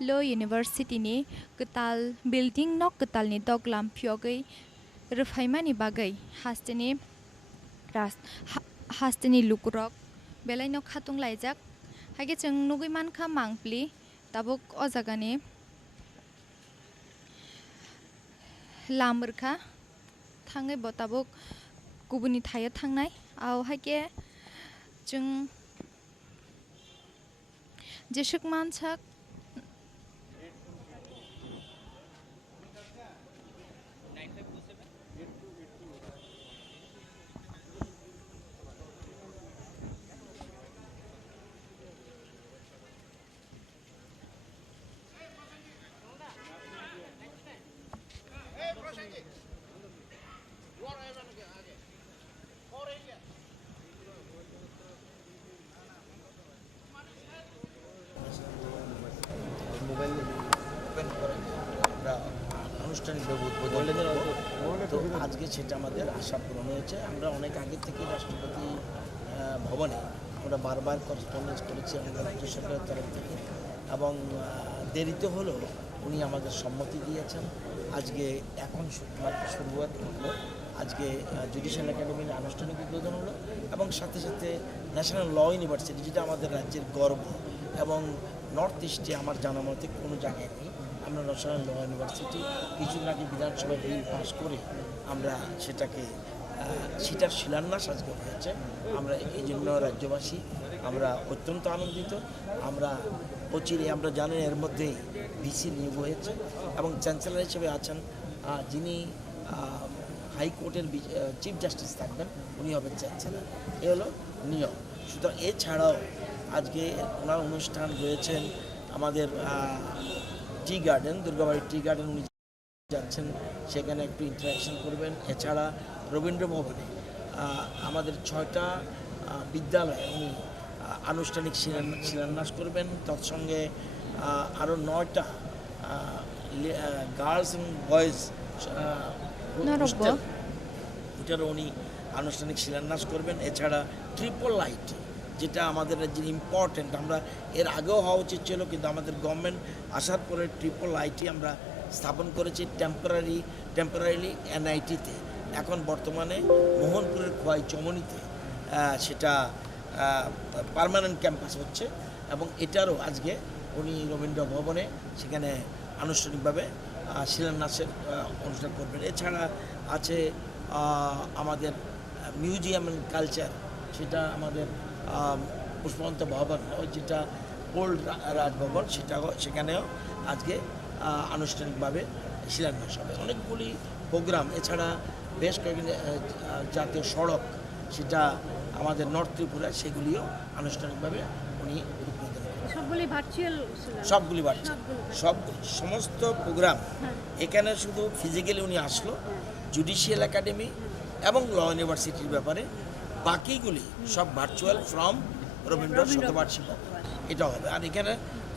ल यूनिवर्सिटीनि गोताल बिल्डिं नक गोतालनि दगलाम फियगै रफायमानि बागै हास्टिनि लुकुरक बेलाय न खातुं लायजाक हायके जों नुगै मानखा मांप्लि ताबुक ओ जागानि लामरखा थाङै ब ताबुक गुबुनि थायो थांनाय आव हायके जों जेसुक मानसा আনুষ্ঠানিকভাবে উদ্বোধন করব। তো আজকে সেটা আমাদের আশা পূরণ হয়েছে। আমরা অনেক আগে থেকে রাষ্ট্রপতি ভবনে আমরা বারবার করেসপন্ডেন্স করেছি আমাদের রাজ্য সরকারের তরফ থেকে, এবং দেরিতে হলেও উনি আমাদের সম্মতি দিয়েছেন। আজকে এখন শুরুয়াত হলো, আজকে জুডিশিয়াল একাডেমির আনুষ্ঠানিক উদ্বোধন হলো, এবং সাথে সাথে ন্যাশনাল ল ইউনিভার্সিটি, যেটা আমাদের রাজ্যের গর্ব এবং নর্থ ইস্টে আমার জানা মতে কোনো জায়গায় নেই। আমরা ন্যাশনাল ল ইউনিভার্সিটি কিছুদিন আগে বিধানসভায় বিল পাস করে আমরা সেটার শিলান্যাস আজকে হয়েছে। আমরা এই জন্য রাজ্যবাসী আমরা অত্যন্ত আনন্দিত। আমরা অচিরে আমরা জানেন এর মধ্যেই ভিসি নিয়োগ হয়েছে এবং চ্যান্সেলর হিসেবে আছেন যিনি হাইকোর্টের চিফ জাস্টিস থাকবেন, উনি হবেন চ্যান্সেলর। এ হলো নিয়ম। সুতরাং এছাড়াও আজকে ওনার অনুষ্ঠান রয়েছেন আমাদের টি গার্ডেন, দুর্গাবাড়ির টি গার্ডেন উনি যাচ্ছেন, সেখানে একটু ইন্টারাকশন করবেন। এছাড়া রবীন্দ্র ভবনে আমাদের 6টা বিদ্যালয়ে উনি আনুষ্ঠানিক শিলান্যাস করবেন। তৎসঙ্গে আরও 9টা গার্লস অ্যান্ড বয়েজ হোস্টেল, এটারও উনি আনুষ্ঠানিক শিলান্যাস করবেন। এছাড়া ট্রিপল লাইট, যেটা আমাদের রাজ্যের ইম্পর্টেন্ট, আমরা এর আগেও হওয়া উচিত ছিল, কিন্তু আমাদের গভর্নমেন্ট আসার পরে ট্রিপল লাইটই আমরা স্থাপন করেছি টেম্পোরারিলি এনআইটিতে। এখন বর্তমানে মোহনপুরের খোয়াই চমনিতে সেটা পার্মানেন্ট ক্যাম্পাস হচ্ছে, এবং এটারও আজকে উনি রবীন্দ্র ভবনে সেখানে আনুষ্ঠানিকভাবে শিলান্যাসের অনুষ্ঠান করবেন। এছাড়া আছে আমাদের মিউজিয়াম অ্যান্ড কালচার, সেটা আমাদের পুষ্পবন্ত ভবন, যেটা ওল্ড রাজভবন, সেখানেও আজকে আনুষ্ঠানিকভাবে শিলান্যাস হবে। অনেকগুলি প্রোগ্রাম, এছাড়া বেশ কয়েকটি জাতীয় সড়ক, সেটা আমাদের নর্থ ত্রিপুরা, সেগুলিও আনুষ্ঠানিকভাবে উনি উদ্বোধন করেন। সবগুলি ভার্চুয়াল, সমস্ত প্রোগ্রাম এখানে শুধু ফিজিক্যালি উনি আসলো, জুডিশিয়াল একাডেমি এবং ল ইউনিভার্সিটির ব্যাপারে, বাকিগুলি সব ভার্চুয়াল ফ্রম রবীন্দ্র শতবার্ষিকী এটা হবে। আর এখানে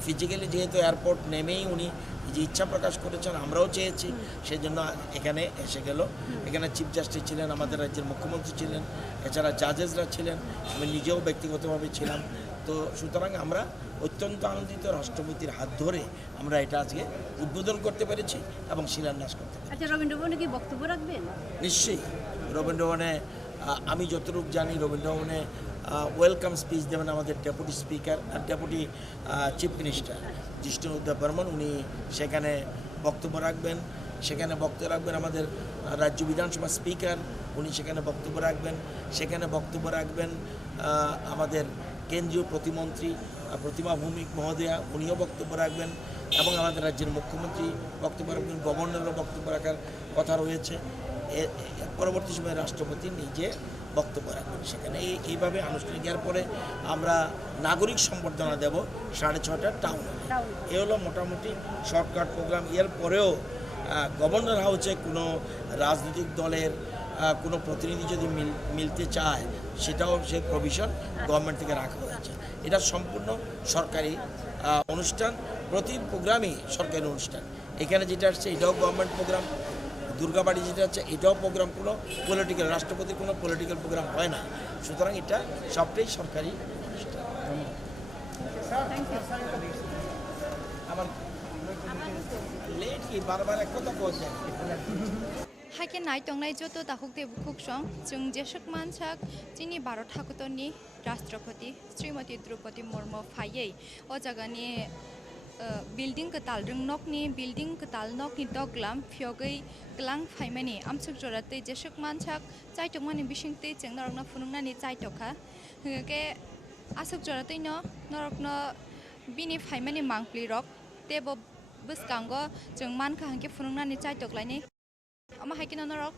ফিজিক্যালি যেহেতু এয়ারপোর্ট নেমেই উনি যে ইচ্ছা প্রকাশ করেছেন, আমরাও চেয়েছি, সেই জন্য এখানে এসে গেল। এখানে চিফ জাস্টিস ছিলেন, আমাদের রাজ্যের মুখ্যমন্ত্রী ছিলেন, এছাড়া জাজেসরা ছিলেন, আমি নিজেও ব্যক্তিগতভাবে ছিলাম। তো সুতরাং আমরা অত্যন্ত আনন্দিত, রাষ্ট্রপতির হাত ধরে আমরা এটা আজকে উদ্বোধন করতে পেরেছি এবং শিলান্যাস করতে পেরেছি। আচ্ছা, রবীন্দ্রভবনে কি বক্তব্য রাখবেন? নিশ্চয়ই রবীন্দ্রভবনে আমি যতটুকু জানি, রবীন্দ্রভবনে ওয়েলকাম স্পিচ দেবেন আমাদের ডেপুটি স্পিকার আর deputy chief minister Jishnu Dev Barman, উনি সেখানে বক্তব্য রাখবেন। সেখানে বক্তব্য রাখবেন আমাদের রাজ্য বিধানসভা স্পিকার, উনি সেখানে বক্তব্য রাখবেন। সেখানে বক্তব্য রাখবেন আমাদের কেন্দ্রীয় প্রতিমন্ত্রী প্রতিমা ভৌমিক মহোদয়া, উনিও বক্তব্য রাখবেন, এবং আমাদের রাজ্যের মুখ্যমন্ত্রী বক্তব্য রাখবেন, গভর্নরও বক্তব্য রাখার কথা রয়েছে। পরবর্তী সময়ে রাষ্ট্রপতি নিজে বক্তব্য রাখবেন সেখানে। এইভাবে আনুষ্ঠানিক। এরপরে আমরা নাগরিক সম্বর্ধনা দেব 6:30 টাউন হলে। এ হলো মোটামুটি শর্টকাট প্রোগ্রাম। এর পরেও গভর্নর হাউসে কোনো রাজনৈতিক দলের কোনো প্রতিনিধি যদি মিলতে চায়, সেটাও সে প্রভিশন গভর্নমেন্ট থেকে রাখা হয়েছে। এটা সম্পূর্ণ সরকারি অনুষ্ঠান, প্রতি প্রোগ্রামই সরকারি অনুষ্ঠান। এখানে যেটা আসছে এটাও গভর্নমেন্ট প্রোগ্রাম, দুর্গাবাড়ি যেটা আছে এটাও প্রোগ্রাম, কোনো পলিটিক্যাল, রাষ্ট্রপতির কোনো পলিটিক্যাল প্রোগ্রাম হয় না। সুতরাং এটা সবটাই সরকারি অনুষ্ঠান। আমার লেট কি বারবার এক কথা বলছেন। हाइके नायटंनाय जत दाहुक दे बुकुकसं जों जेसक मानसाक जोंनि भारत हादरनि राष्ट्रपति श्रीमती द्रौपदी मुर्मु फायै ओ जागानि बिल्डिं कताल नकनि बिल्डिं कताल नकनि दगलाम फियगै ग्लां फाइमानि आमसुक जराते जेसक मानसाक चाइटकमानि बिसिंते जों नरकना फुनुंनानि चाइटका के आसुक जराते नरकना बिनि फाइमानि मांप्लिरक तेबो बसकांगो जों मानखा हांके फुनुंनानि चाइटकलायनि ama hakin onorok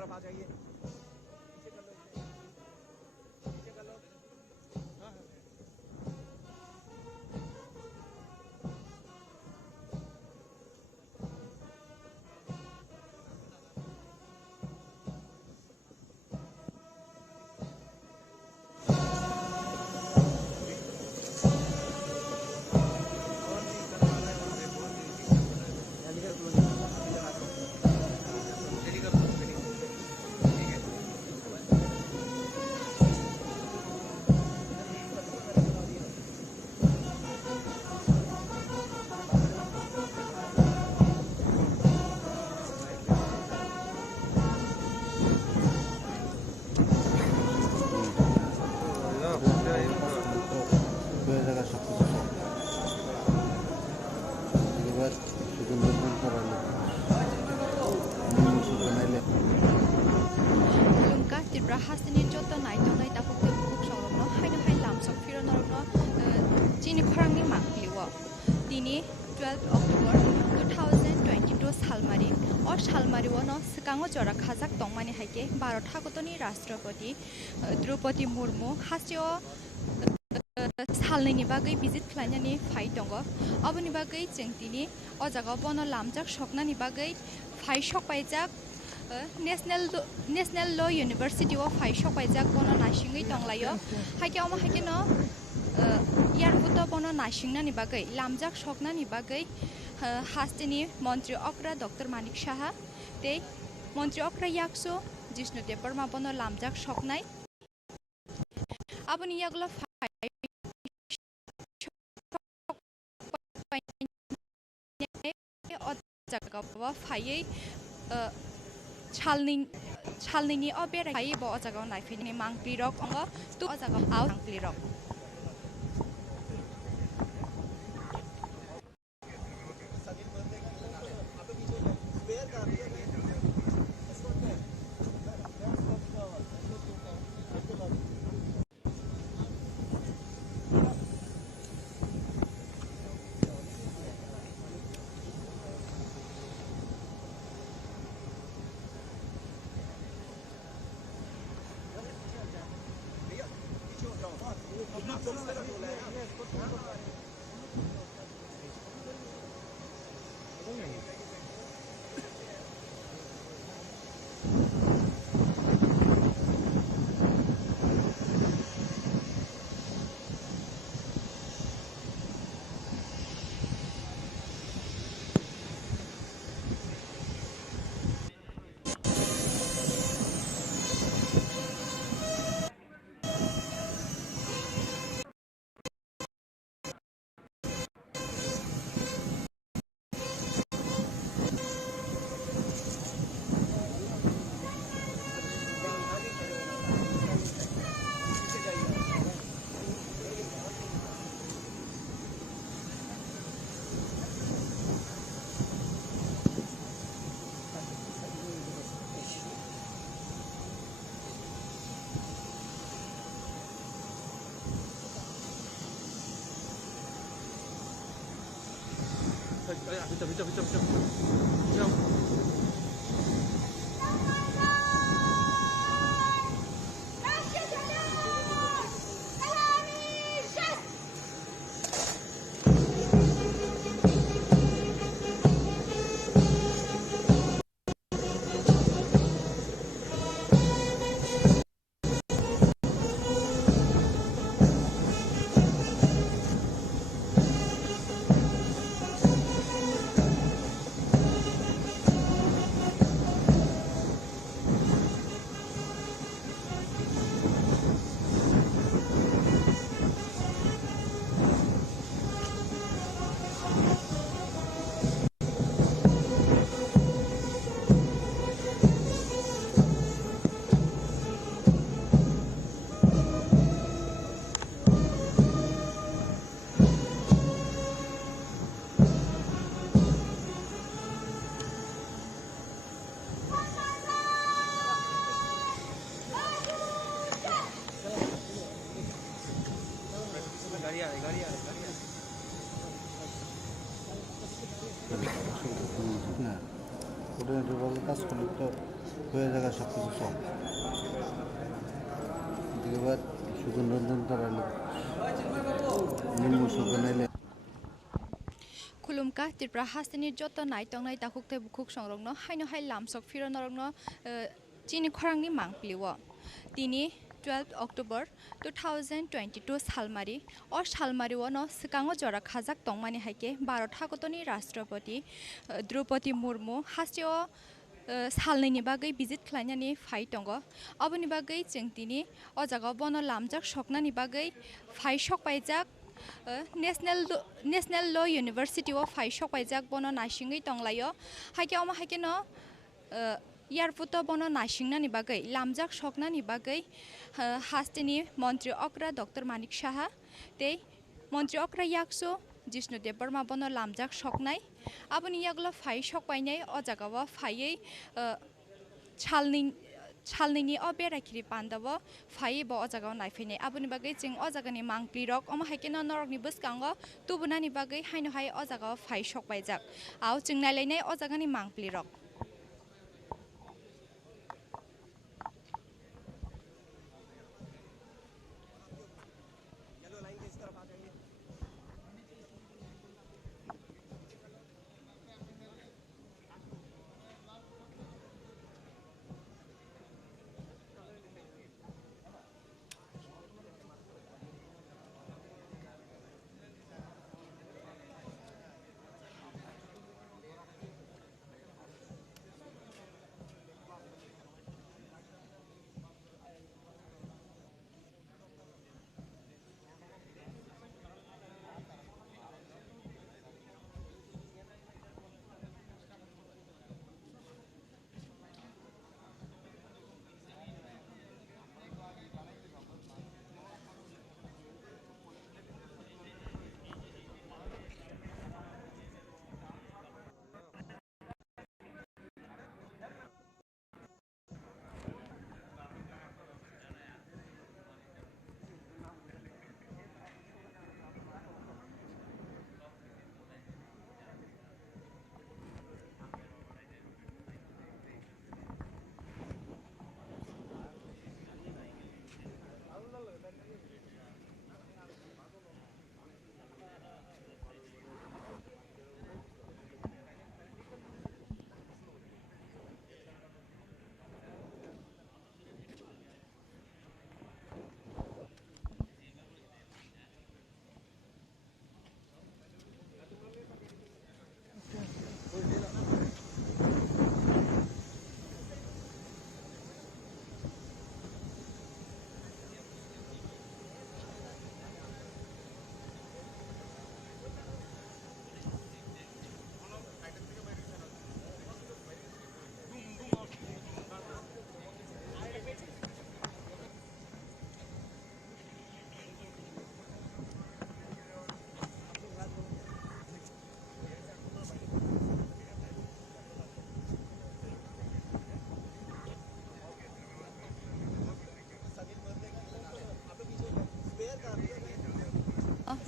तरफ आ जाइए पीछे कर लो पीछे कर लो লুমকা ত্রিপুরা হাসিনি যত নাইতংনাই তাপকতে বুক সংলগ্ন হাইনো হাই লামসক ফিরনরগ্ন চিনি খরাংনি মাকলিও দিনি 12 অক্টোবর 2022 সালমারি অ সালমারিওনো সিকাঙ্গ জরা খাজাক তংমানি হাইকে ভারত হাগতনি রাষ্ট্রপতি দ্রৌপদী মুর্মু হাসিও सालनि बागै भिजिट खालामनायनि फाइ दङ अबनि बागै जों दिनै अ जागाव बनो लामजाक सकनानि बागै फाइ सकबायजाक नेशनेल ल इउनिभार्सिटी अफ फाइ सकबायजाक बनो नासिङै दंलायो हाइके अमा हाइके न एयारपोर्ट बनो नासिंनानि बागै लामजाक सकनानि बागै हास्टेनि मन्त्री अक्रा डक्टर मानिक साहा ते मन्त्री अक्रा याक्सो जिष्णुदेव बर्मा बनो लामजाक सकनाय अबनि यागला जागाव फायै छालनि अ बेराय ब जागाव नायफैनि मांक्लि रक अंग तु जागाव आव मांक्लि रक ওটা কাজ করলে তো হয়ে জায়গা সব কিছু সব এবার সুগন রঞ্জন তারালে নিম্ন সুগন এলে खुलुमका त्रिपुरा हास्टेनि जत नायतंनाय दाखुकते बुखुक संरंनो हायनो हाय लामसक फिरनरंनो चिनि खरांनि मांप्लिओ तिनि 12 अक्टोबर 2022 सालमारि और सालमारिओ न सिकांगो जरा खाजाक तंगमानि हायके भारत हागतनि राष्ट्रपति द्रौपदी मुर्मु हास्टेओ सालनैनि बागै भिजिट खालायनानै फाइ दङ अबनि बागै जों दिनै अ जागाव बन लामजाक सकनानि बागै फाइ सकबायजाक नेशनल ल इउनिभार्सिटी अफ फाइ सकबायजाक बन नासिङै दंलायो हायके अमा हायके न एयारपोर्ट बन नासिंनानि बागै लामजाक सकनानि बागै हास्टेनि मन्त्री अक्रा डक्टर मानिक साहा ते मन्त्री अक्रा याक्सो जिष्णुदेव बर्मा बन लामजाक सकनाय आबनि यागला फाइ सकबायनाय अ जागाव फायै छालनैनि अ बेराखिरि पान्दाव फाइ ब अ जागाव नायफैनाय आबनि बागै जों अ जागानि मांप्लिरक अमा हायके न नरकनि बसकांग तुबुनानि बागै हायनो हाय अ जागाव फाइ सकबायजाक आव जों नायलायनाय अ जागानि मांप्लिरक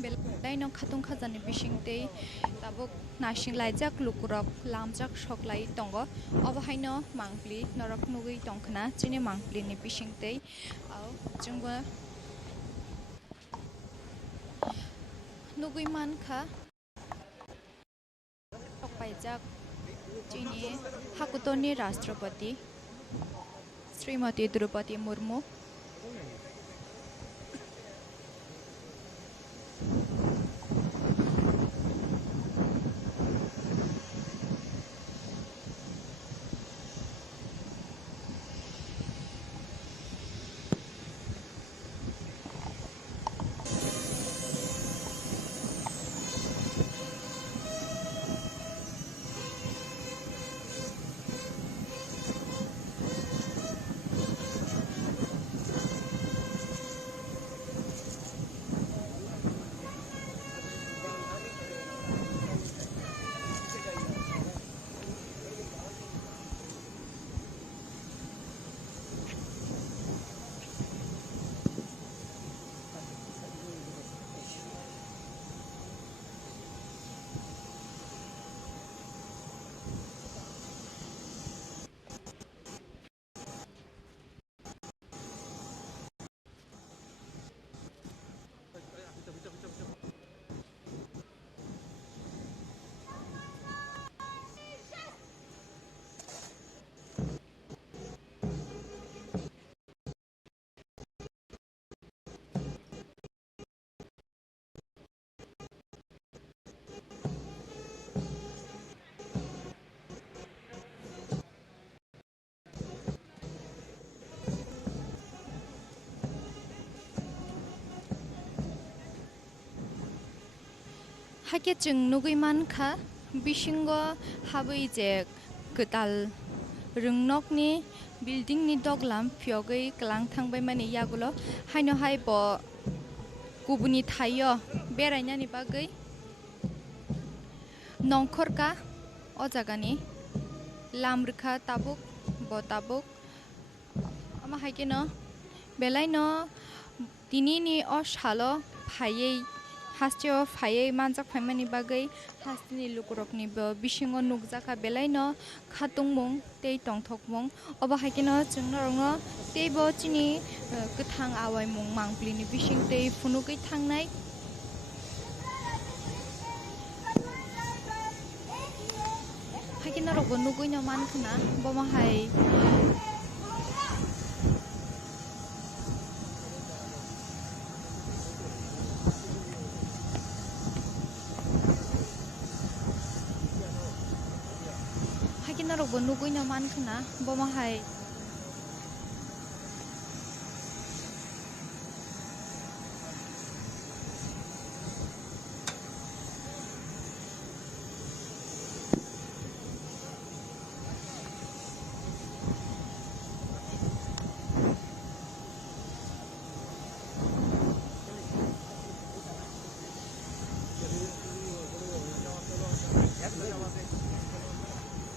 बेलाय न खातुं खाजानि बिसिंते ताबुक नासिं लायजाक लुकुरक लामजाक सकलाय दङ अबहायनो मांप्लि नरक नुगै दंखना चिनि मांप्लिनि बिसिंते आव जोंबो नुगै मानखा सकबायजाक चिनि हाकुतनि राष्ट्रपति श्रीमती द्रौपदी मुर्मु हाके जों नुगै मानखा बिसिंग हाबै जे गोदाल रोंनकनि बिल्डिंनि दगलाम फियगै क्लां थांबाय माने यागुलो हायनो हाय ब गुबुनि थायो बेरायनानि बागै नंखरका अ जागानि लामरखा ताबुक ब Tabuk ama haike no belai no tinini o shalo phaiei hasteo phaiei manjak phaimani bagai hastini lukurokni bisingo nukjaka belai no khatungmung tei tongthokmung oba haike no chungrong tei bo chini kathang awai mung mangplini bising tei phunukai thangnai haike no robo nugui no mankhana boma hai narok nugui na mankhana boma hai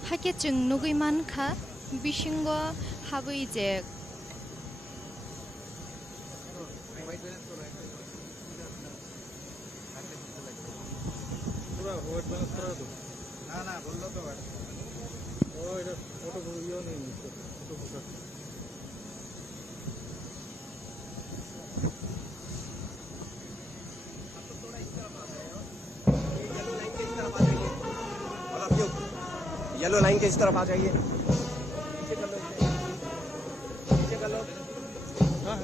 हाके जों नुगै मानखा बिसिंग हाबै जे पूरा white balance करा दो ना बोल तो ओ इधर photo यो नहीं इसको फोटो फोटो येलो लाइन के इस तरफ आ जाइए पीछे कर लो पीछे कर लो हाँ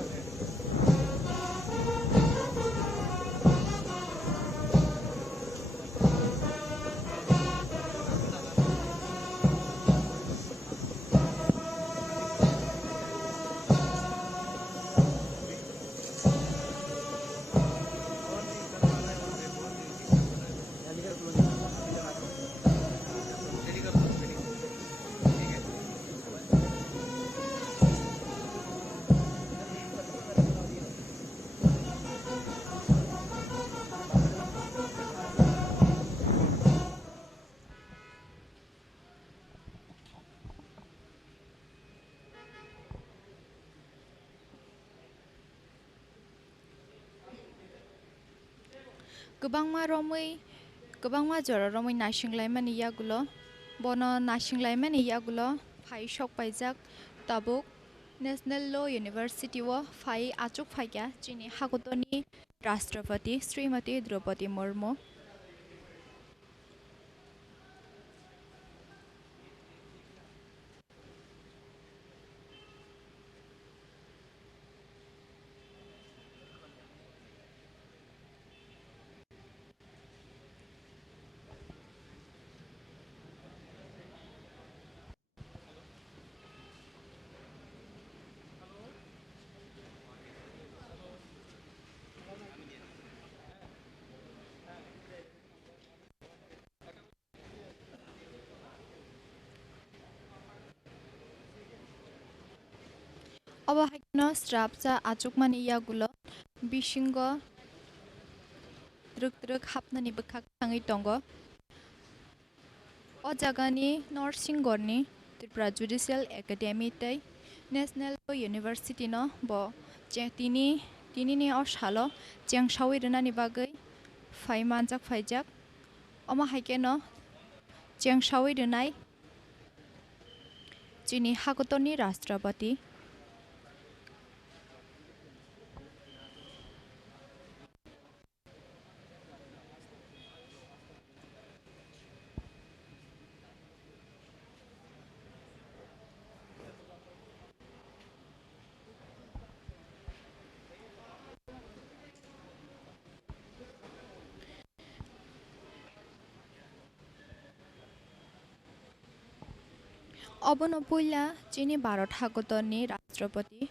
गोबांमा जरा रमै नासिंलायमानि यागुलो बनो नासिंलायमानि यागुलो फाइ सकपाइजाक ताबुक नेशनल लॉ यूनिवर्सिटी वो फाइ आचुक फाइया चीनी हागतनी राष्ट्रपति श्रीमती द्रौपदी मुर्मू अब हाइनो स्ट्रापजा आचुकमानि यागुलो बिसिंग द्रुक हाबनानि बखाक थाङै दंगो अ जागानि नरसिंगरनि त्रिपुरा जुडिशियल एकाडेमी तै नेशनल यूनिवर्सिटी न ब तिनिनि अ सालो चेंसावै रनानि बागै फाइ मानजाक फाइजाक अमा हाइके न चेंसावै रनाय चीनी हागतनि राष्ट्रपति अबनपुला चीनी भारत हागतनि राष्ट्रपति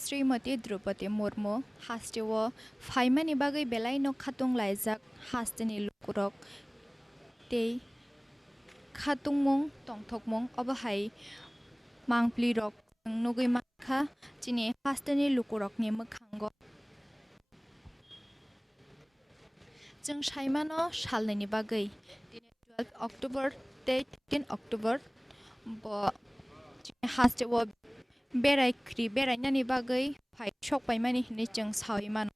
श्रीमती द्रौपदी मुर्मू हास्टेव फाइमानि बागै बेलाय न खातुं लाइजाक हास्टेनि lukurok tei khatungmung tongthokmung obohai mangplirok nugui mankha chini hasteni lukurokni mwkhango जों साइमानो सालनायनि बागै दिनै 12 अक्ट'बर tei 13 अक्ट'बर हास्टेव बेरायनायनि बागै फाइ सकबायमानि होननानै जों सावैमान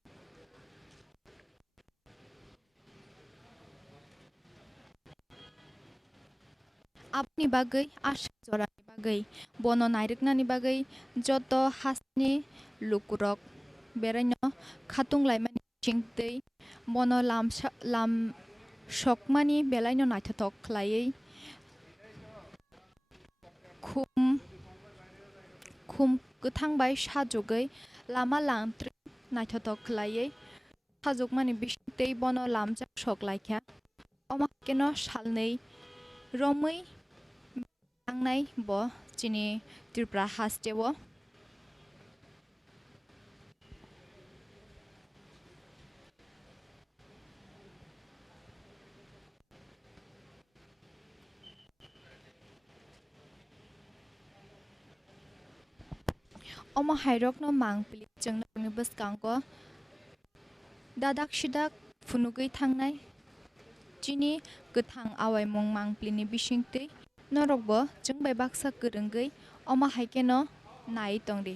आबनि बागै आशा जरानि बागै बनो नायरकनानि बागै जत हासनि लुकुरक बेरायनो खातुंलायमानि चिंतै बनो लाम सकमानि बेलायनो नायथथक खलायै खुम गोथांबाय साजुगै लामा लांत्रि नायथथक खलायै साजुगमानि बिसिंतै बनो लामजाक सकलायख्या अमाकेनो सालनै रमै थांनाय ब चिनि त्रिपुरा हास्टेव अमा हाइरकनो मांपलि जोंनो बसकांको दादाक सिदाक फुनुगै थांनाय चिनि गोथां आवायमं मांपलिनि बिसिंतै नरकबो जोंबाय बाक्सा गोरोंगै अमा हाइकेनो नाय तंदे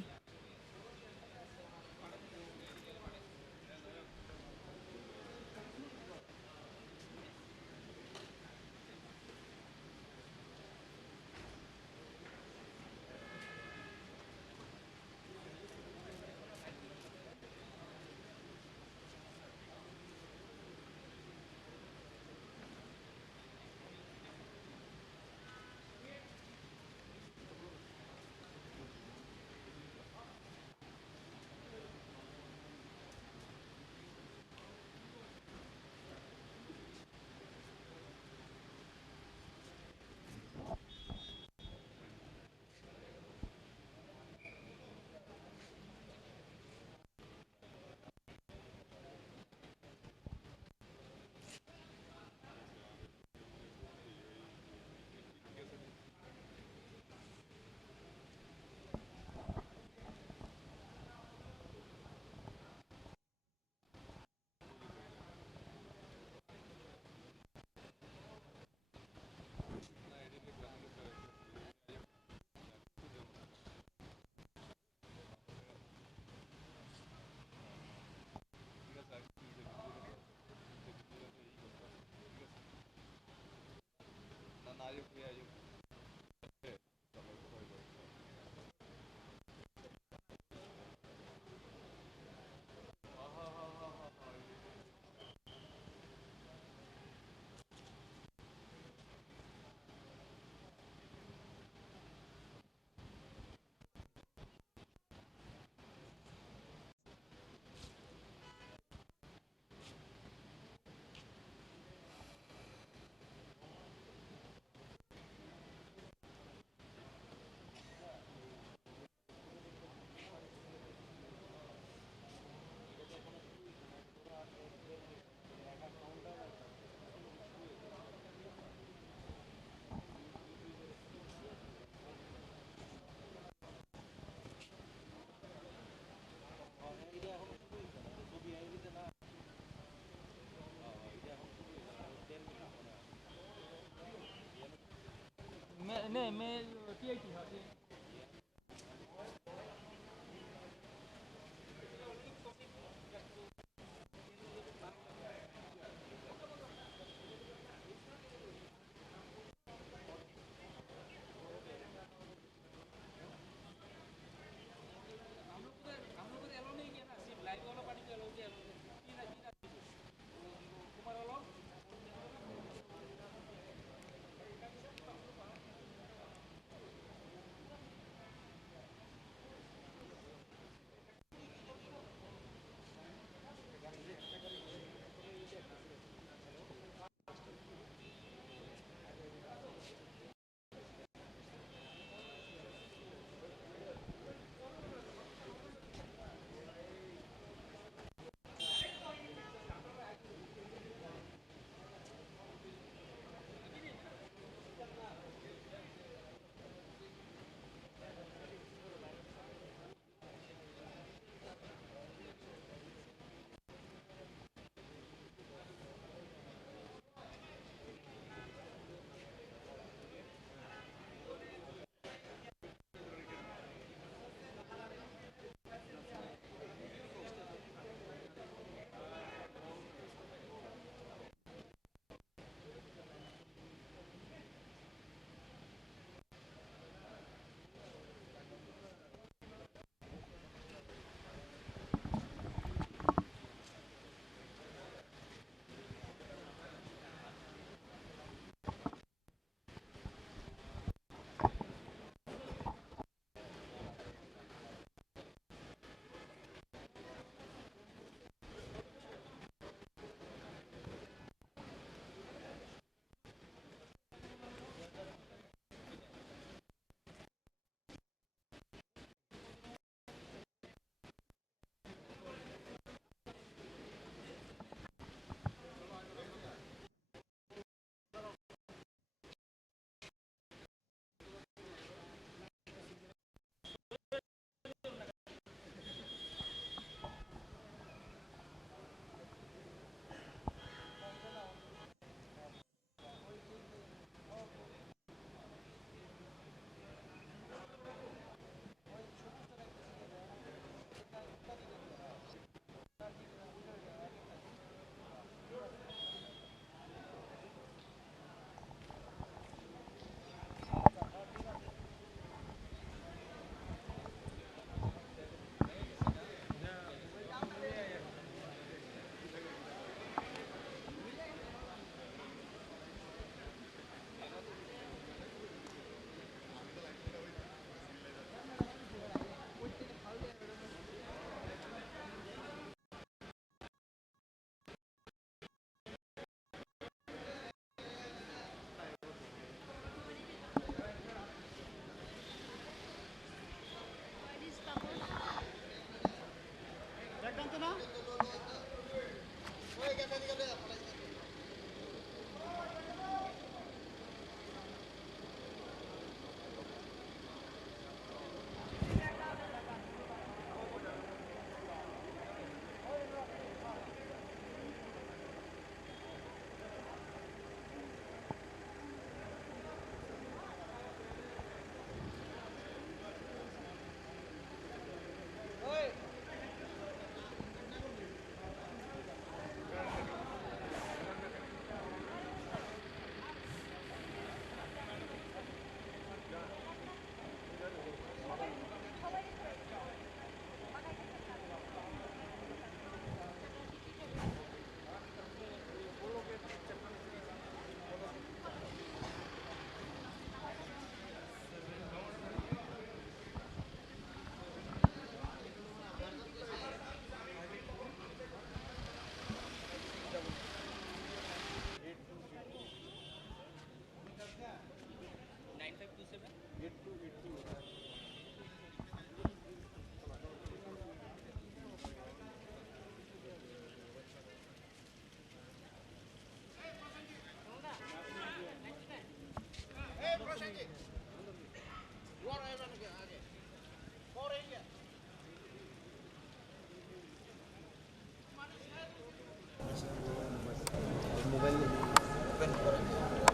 ওপেন করে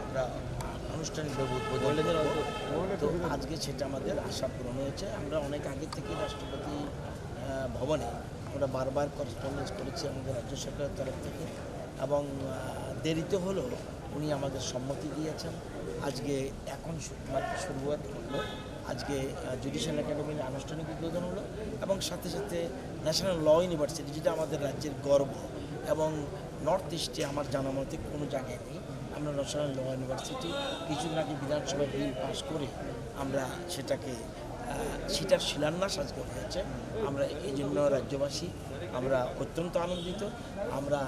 আমরা আনুষ্ঠানিকভাবে উদ্বোধন করব। তো আজকে সেটা আমাদের আশা পূরণ হয়েছে। আমরা অনেক আগে থেকে রাষ্ট্রপতি ভবনে আমরা বারবার করেসপন্ডেন্স করেছি আমাদের রাজ্য সরকারের তরফ থেকে, এবং দেরিতে হলেও উনি আমাদের সম্মতি দিয়েছেন। আজকে এখন শুরুয়াত করলো, আজকে জুডিশিয়াল একাডেমির আনুষ্ঠানিক উদ্বোধন হলো, এবং সাথে সাথে ন্যাশনাল ল ইউনিভার্সিটি, যেটা আমাদের রাজ্যের গর্ব, এবং নর্থ ইস্টে আমার জানা মতে কোনো জায়গায় নেই। আমরা ন্যাশনাল ল ইউনিভার্সিটি কিছুদিন আগে বিধানসভায় বিল পাস করে আমরা সেটার শিলান্যাস আজকে হয়েছে। আমরা এই জন্য রাজ্যবাসী আমরা অত্যন্ত আনন্দিত। আমরা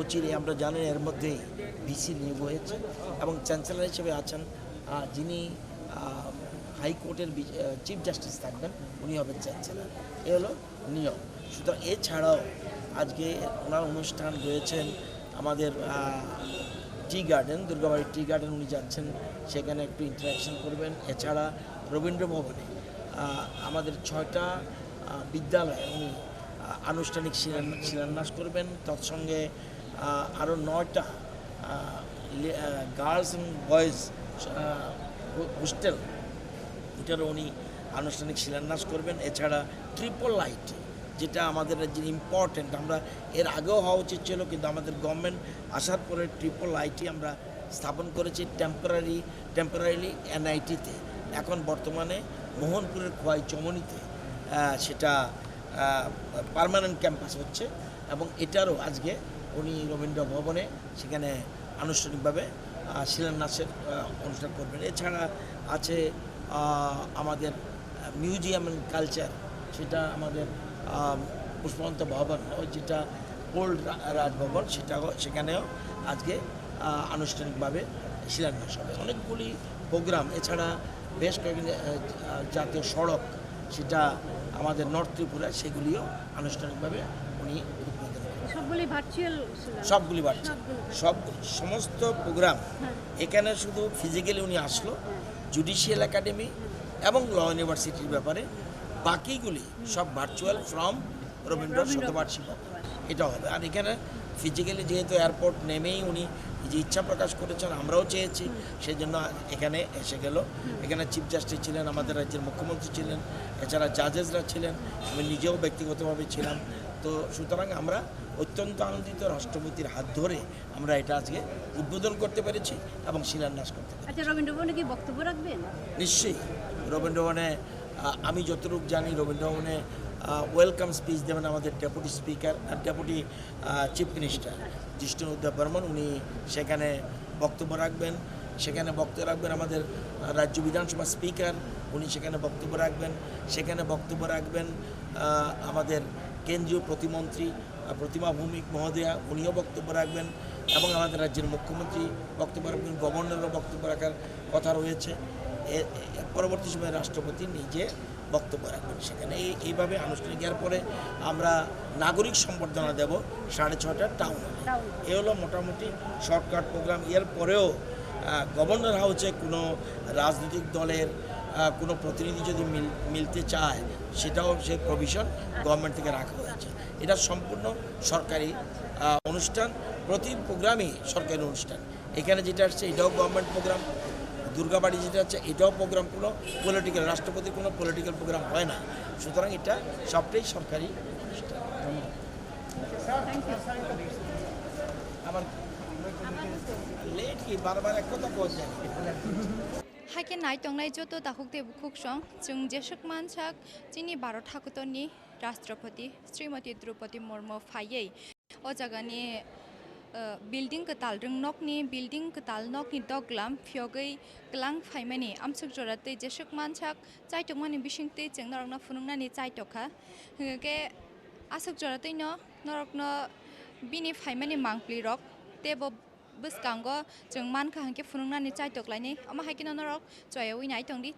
অচিরে আমরা জানেন এর মধ্যেই ভিসি নিয়োগ হয়েছে, এবং চ্যান্সেলর হিসেবে আছেন যিনি হাইকোর্টের চিফ জাস্টিস থাকবেন, উনি হবেন চ্যান্সেলর। এ হলো নিয়ম। সুতরাং এছাড়াও আজকে ওনার অনুষ্ঠান রয়েছেন আমাদের টি গার্ডেন, দুর্গাবাড়ির টি গার্ডেন উনি যাচ্ছেন, সেখানে একটু ইন্টারাকশন করবেন। এছাড়া রবীন্দ্র ভবনে আমাদের 6টা বিদ্যালয়ে উনি আনুষ্ঠানিক শিলান্যাস করবেন। তৎসঙ্গে আরও 9টা গার্লস অ্যান্ড বয়েজ হোস্টেল, এটারও উনি আনুষ্ঠানিক শিলান্যাস করবেন। এছাড়া ট্রিপল লাইট, যেটা আমাদের রাজ্যের ইম্পর্টেন্ট, আমরা এর আগেও হওয়া উচিত ছিল, কিন্তু আমাদের গভর্নমেন্ট আসার পরে ট্রিপল লাইটই আমরা স্থাপন করেছি টেম্পোরারিলি এনআইটিতে। এখন বর্তমানে মোহনপুরের খোয়াই চমনিতে সেটা পার্মানেন্ট ক্যাম্পাস হচ্ছে, এবং এটারও আজকে উনি রবীন্দ্র ভবনে সেখানে আনুষ্ঠানিকভাবে শিলান্যাসের অনুষ্ঠান করবেন। এছাড়া আছে আমাদের মিউজিয়াম অ্যান্ড কালচার, সেটা আমাদের পুষ্পবন্ত ভবন, যেটা ওল্ড রাজভবন, সেখানেও আজকে আনুষ্ঠানিকভাবে শিলান্যাস হবে। অনেকগুলি প্রোগ্রাম, এছাড়া বেশ কয়েকটি জাতীয় সড়ক, সেটা আমাদের নর্থ ত্রিপুরায়, সেগুলিও আনুষ্ঠানিকভাবে উনি উদ্বোধন করবেন। সবগুলি ভার্চুয়াল? সবগুলি সমস্ত প্রোগ্রাম এখানে শুধু ফিজিক্যালি উনি আসলো জুডিশিয়াল একাডেমি এবং ল ইউনিভার্সিটির ব্যাপারে, বাকিগুলি সব ভার্চুয়াল ফ্রম রবীন্দ্র শতবার্ষিকী এটা হবে। আর এখানে ফিজিক্যালি যেহেতু এয়ারপোর্ট নেমেই উনি যে ইচ্ছা প্রকাশ করেছেন, আমরাও চেয়েছি, সেই জন্য এখানে এসে গেল। এখানে চিফ জাস্টিস ছিলেন, আমাদের রাজ্যের মুখ্যমন্ত্রী ছিলেন, এছাড়া জাজেসরা ছিলেন, আমি নিজেও ব্যক্তিগতভাবে ছিলাম। তো সুতরাং আমরা অত্যন্ত আনন্দিত, রাষ্ট্রপতির হাত ধরে আমরা এটা আজকে উদ্বোধন করতে পেরেছি এবং শিলান্যাস করতে পেরেছি। আচ্ছা, রবীন্দ্রভবনে কি বক্তব্য রাখবেন? নিশ্চয়ই রবীন্দ্রভবনে আমি যতটুকু জানি, রবীন্দ্রভবনে ওয়েলকাম স্পিচ দেবেন আমাদের ডেপুটি স্পিকার আর deputy chief minister Jishnu Dev Barman. উনি সেখানে বক্তব্য রাখবেন। সেখানে বক্তব্য রাখবেন আমাদের রাজ্য বিধানসভা স্পিকার, উনি সেখানে বক্তব্য রাখবেন। সেখানে বক্তব্য রাখবেন আমাদের কেন্দ্রীয় প্রতিমন্ত্রী প্রতিমা ভৌমিক মহোদয়া, উনিও বক্তব্য রাখবেন, এবং আমাদের রাজ্যের মুখ্যমন্ত্রী বক্তব্য রাখবেন, গভর্নরও বক্তব্য রাখার কথা রয়েছে। পরবর্তী সময়ে রাষ্ট্রপতি নিজে বক্তব্য রাখবেন সেখানে। এইভাবে আনুষ্ঠানিক। এরপরে আমরা নাগরিক সম্বর্ধনা দেব 6:30 টাউন হলে। এ হলো মোটামুটি শর্টকাট প্রোগ্রাম। এর পরেও গভর্নর হাউসে কোনো রাজনৈতিক দলের কোনো প্রতিনিধি যদি মিলতে চায়, সেটাও সে প্রভিশন গভর্নমেন্ট থেকে রাখা হয়েছে। এটা সম্পূর্ণ সরকারি অনুষ্ঠান, প্রতি প্রোগ্রামই সরকারি অনুষ্ঠান। এখানে যেটা আসছে এটাও গভর্নমেন্ট প্রোগ্রাম, দুর্গাবাড়ি যেটা আছে এটাও প্রোগ্রাম, কোনো পলিটিক্যাল, রাষ্ট্রপতির কোনো পলিটিক্যাল প্রোগ্রাম হয় না। সুতরাং এটা সবটাই সরকারি অনুষ্ঠান। আমার লেট কি বারবার এক কথা কোয়া যায়। हाइके नाय तंगनाय जतो दाखुक दे बुखुक सं जों जेसक मानसाक जोंनि भारत हादरनि राष्ट्रपति श्रीमती द्रौपदी मुर्मु फायै ओ जागानि बिल्डिं कताल नकनि बिल्डिं कताल नकनि दगलाम फियगै गलां फाइमानि आमसुक जरातै जेसक मानसाक चाइटकमानि बिसिंतै जों नरकना फुनुंनानि चाइटका के आसुक जरातै नरकनो बिनि फाइमानि मांप्लि रक तेबो बसकांगो जों मानखा हांके फुनुंनानि चाइटक लायनि अमा हाइके नरक जयावै नाय तंदि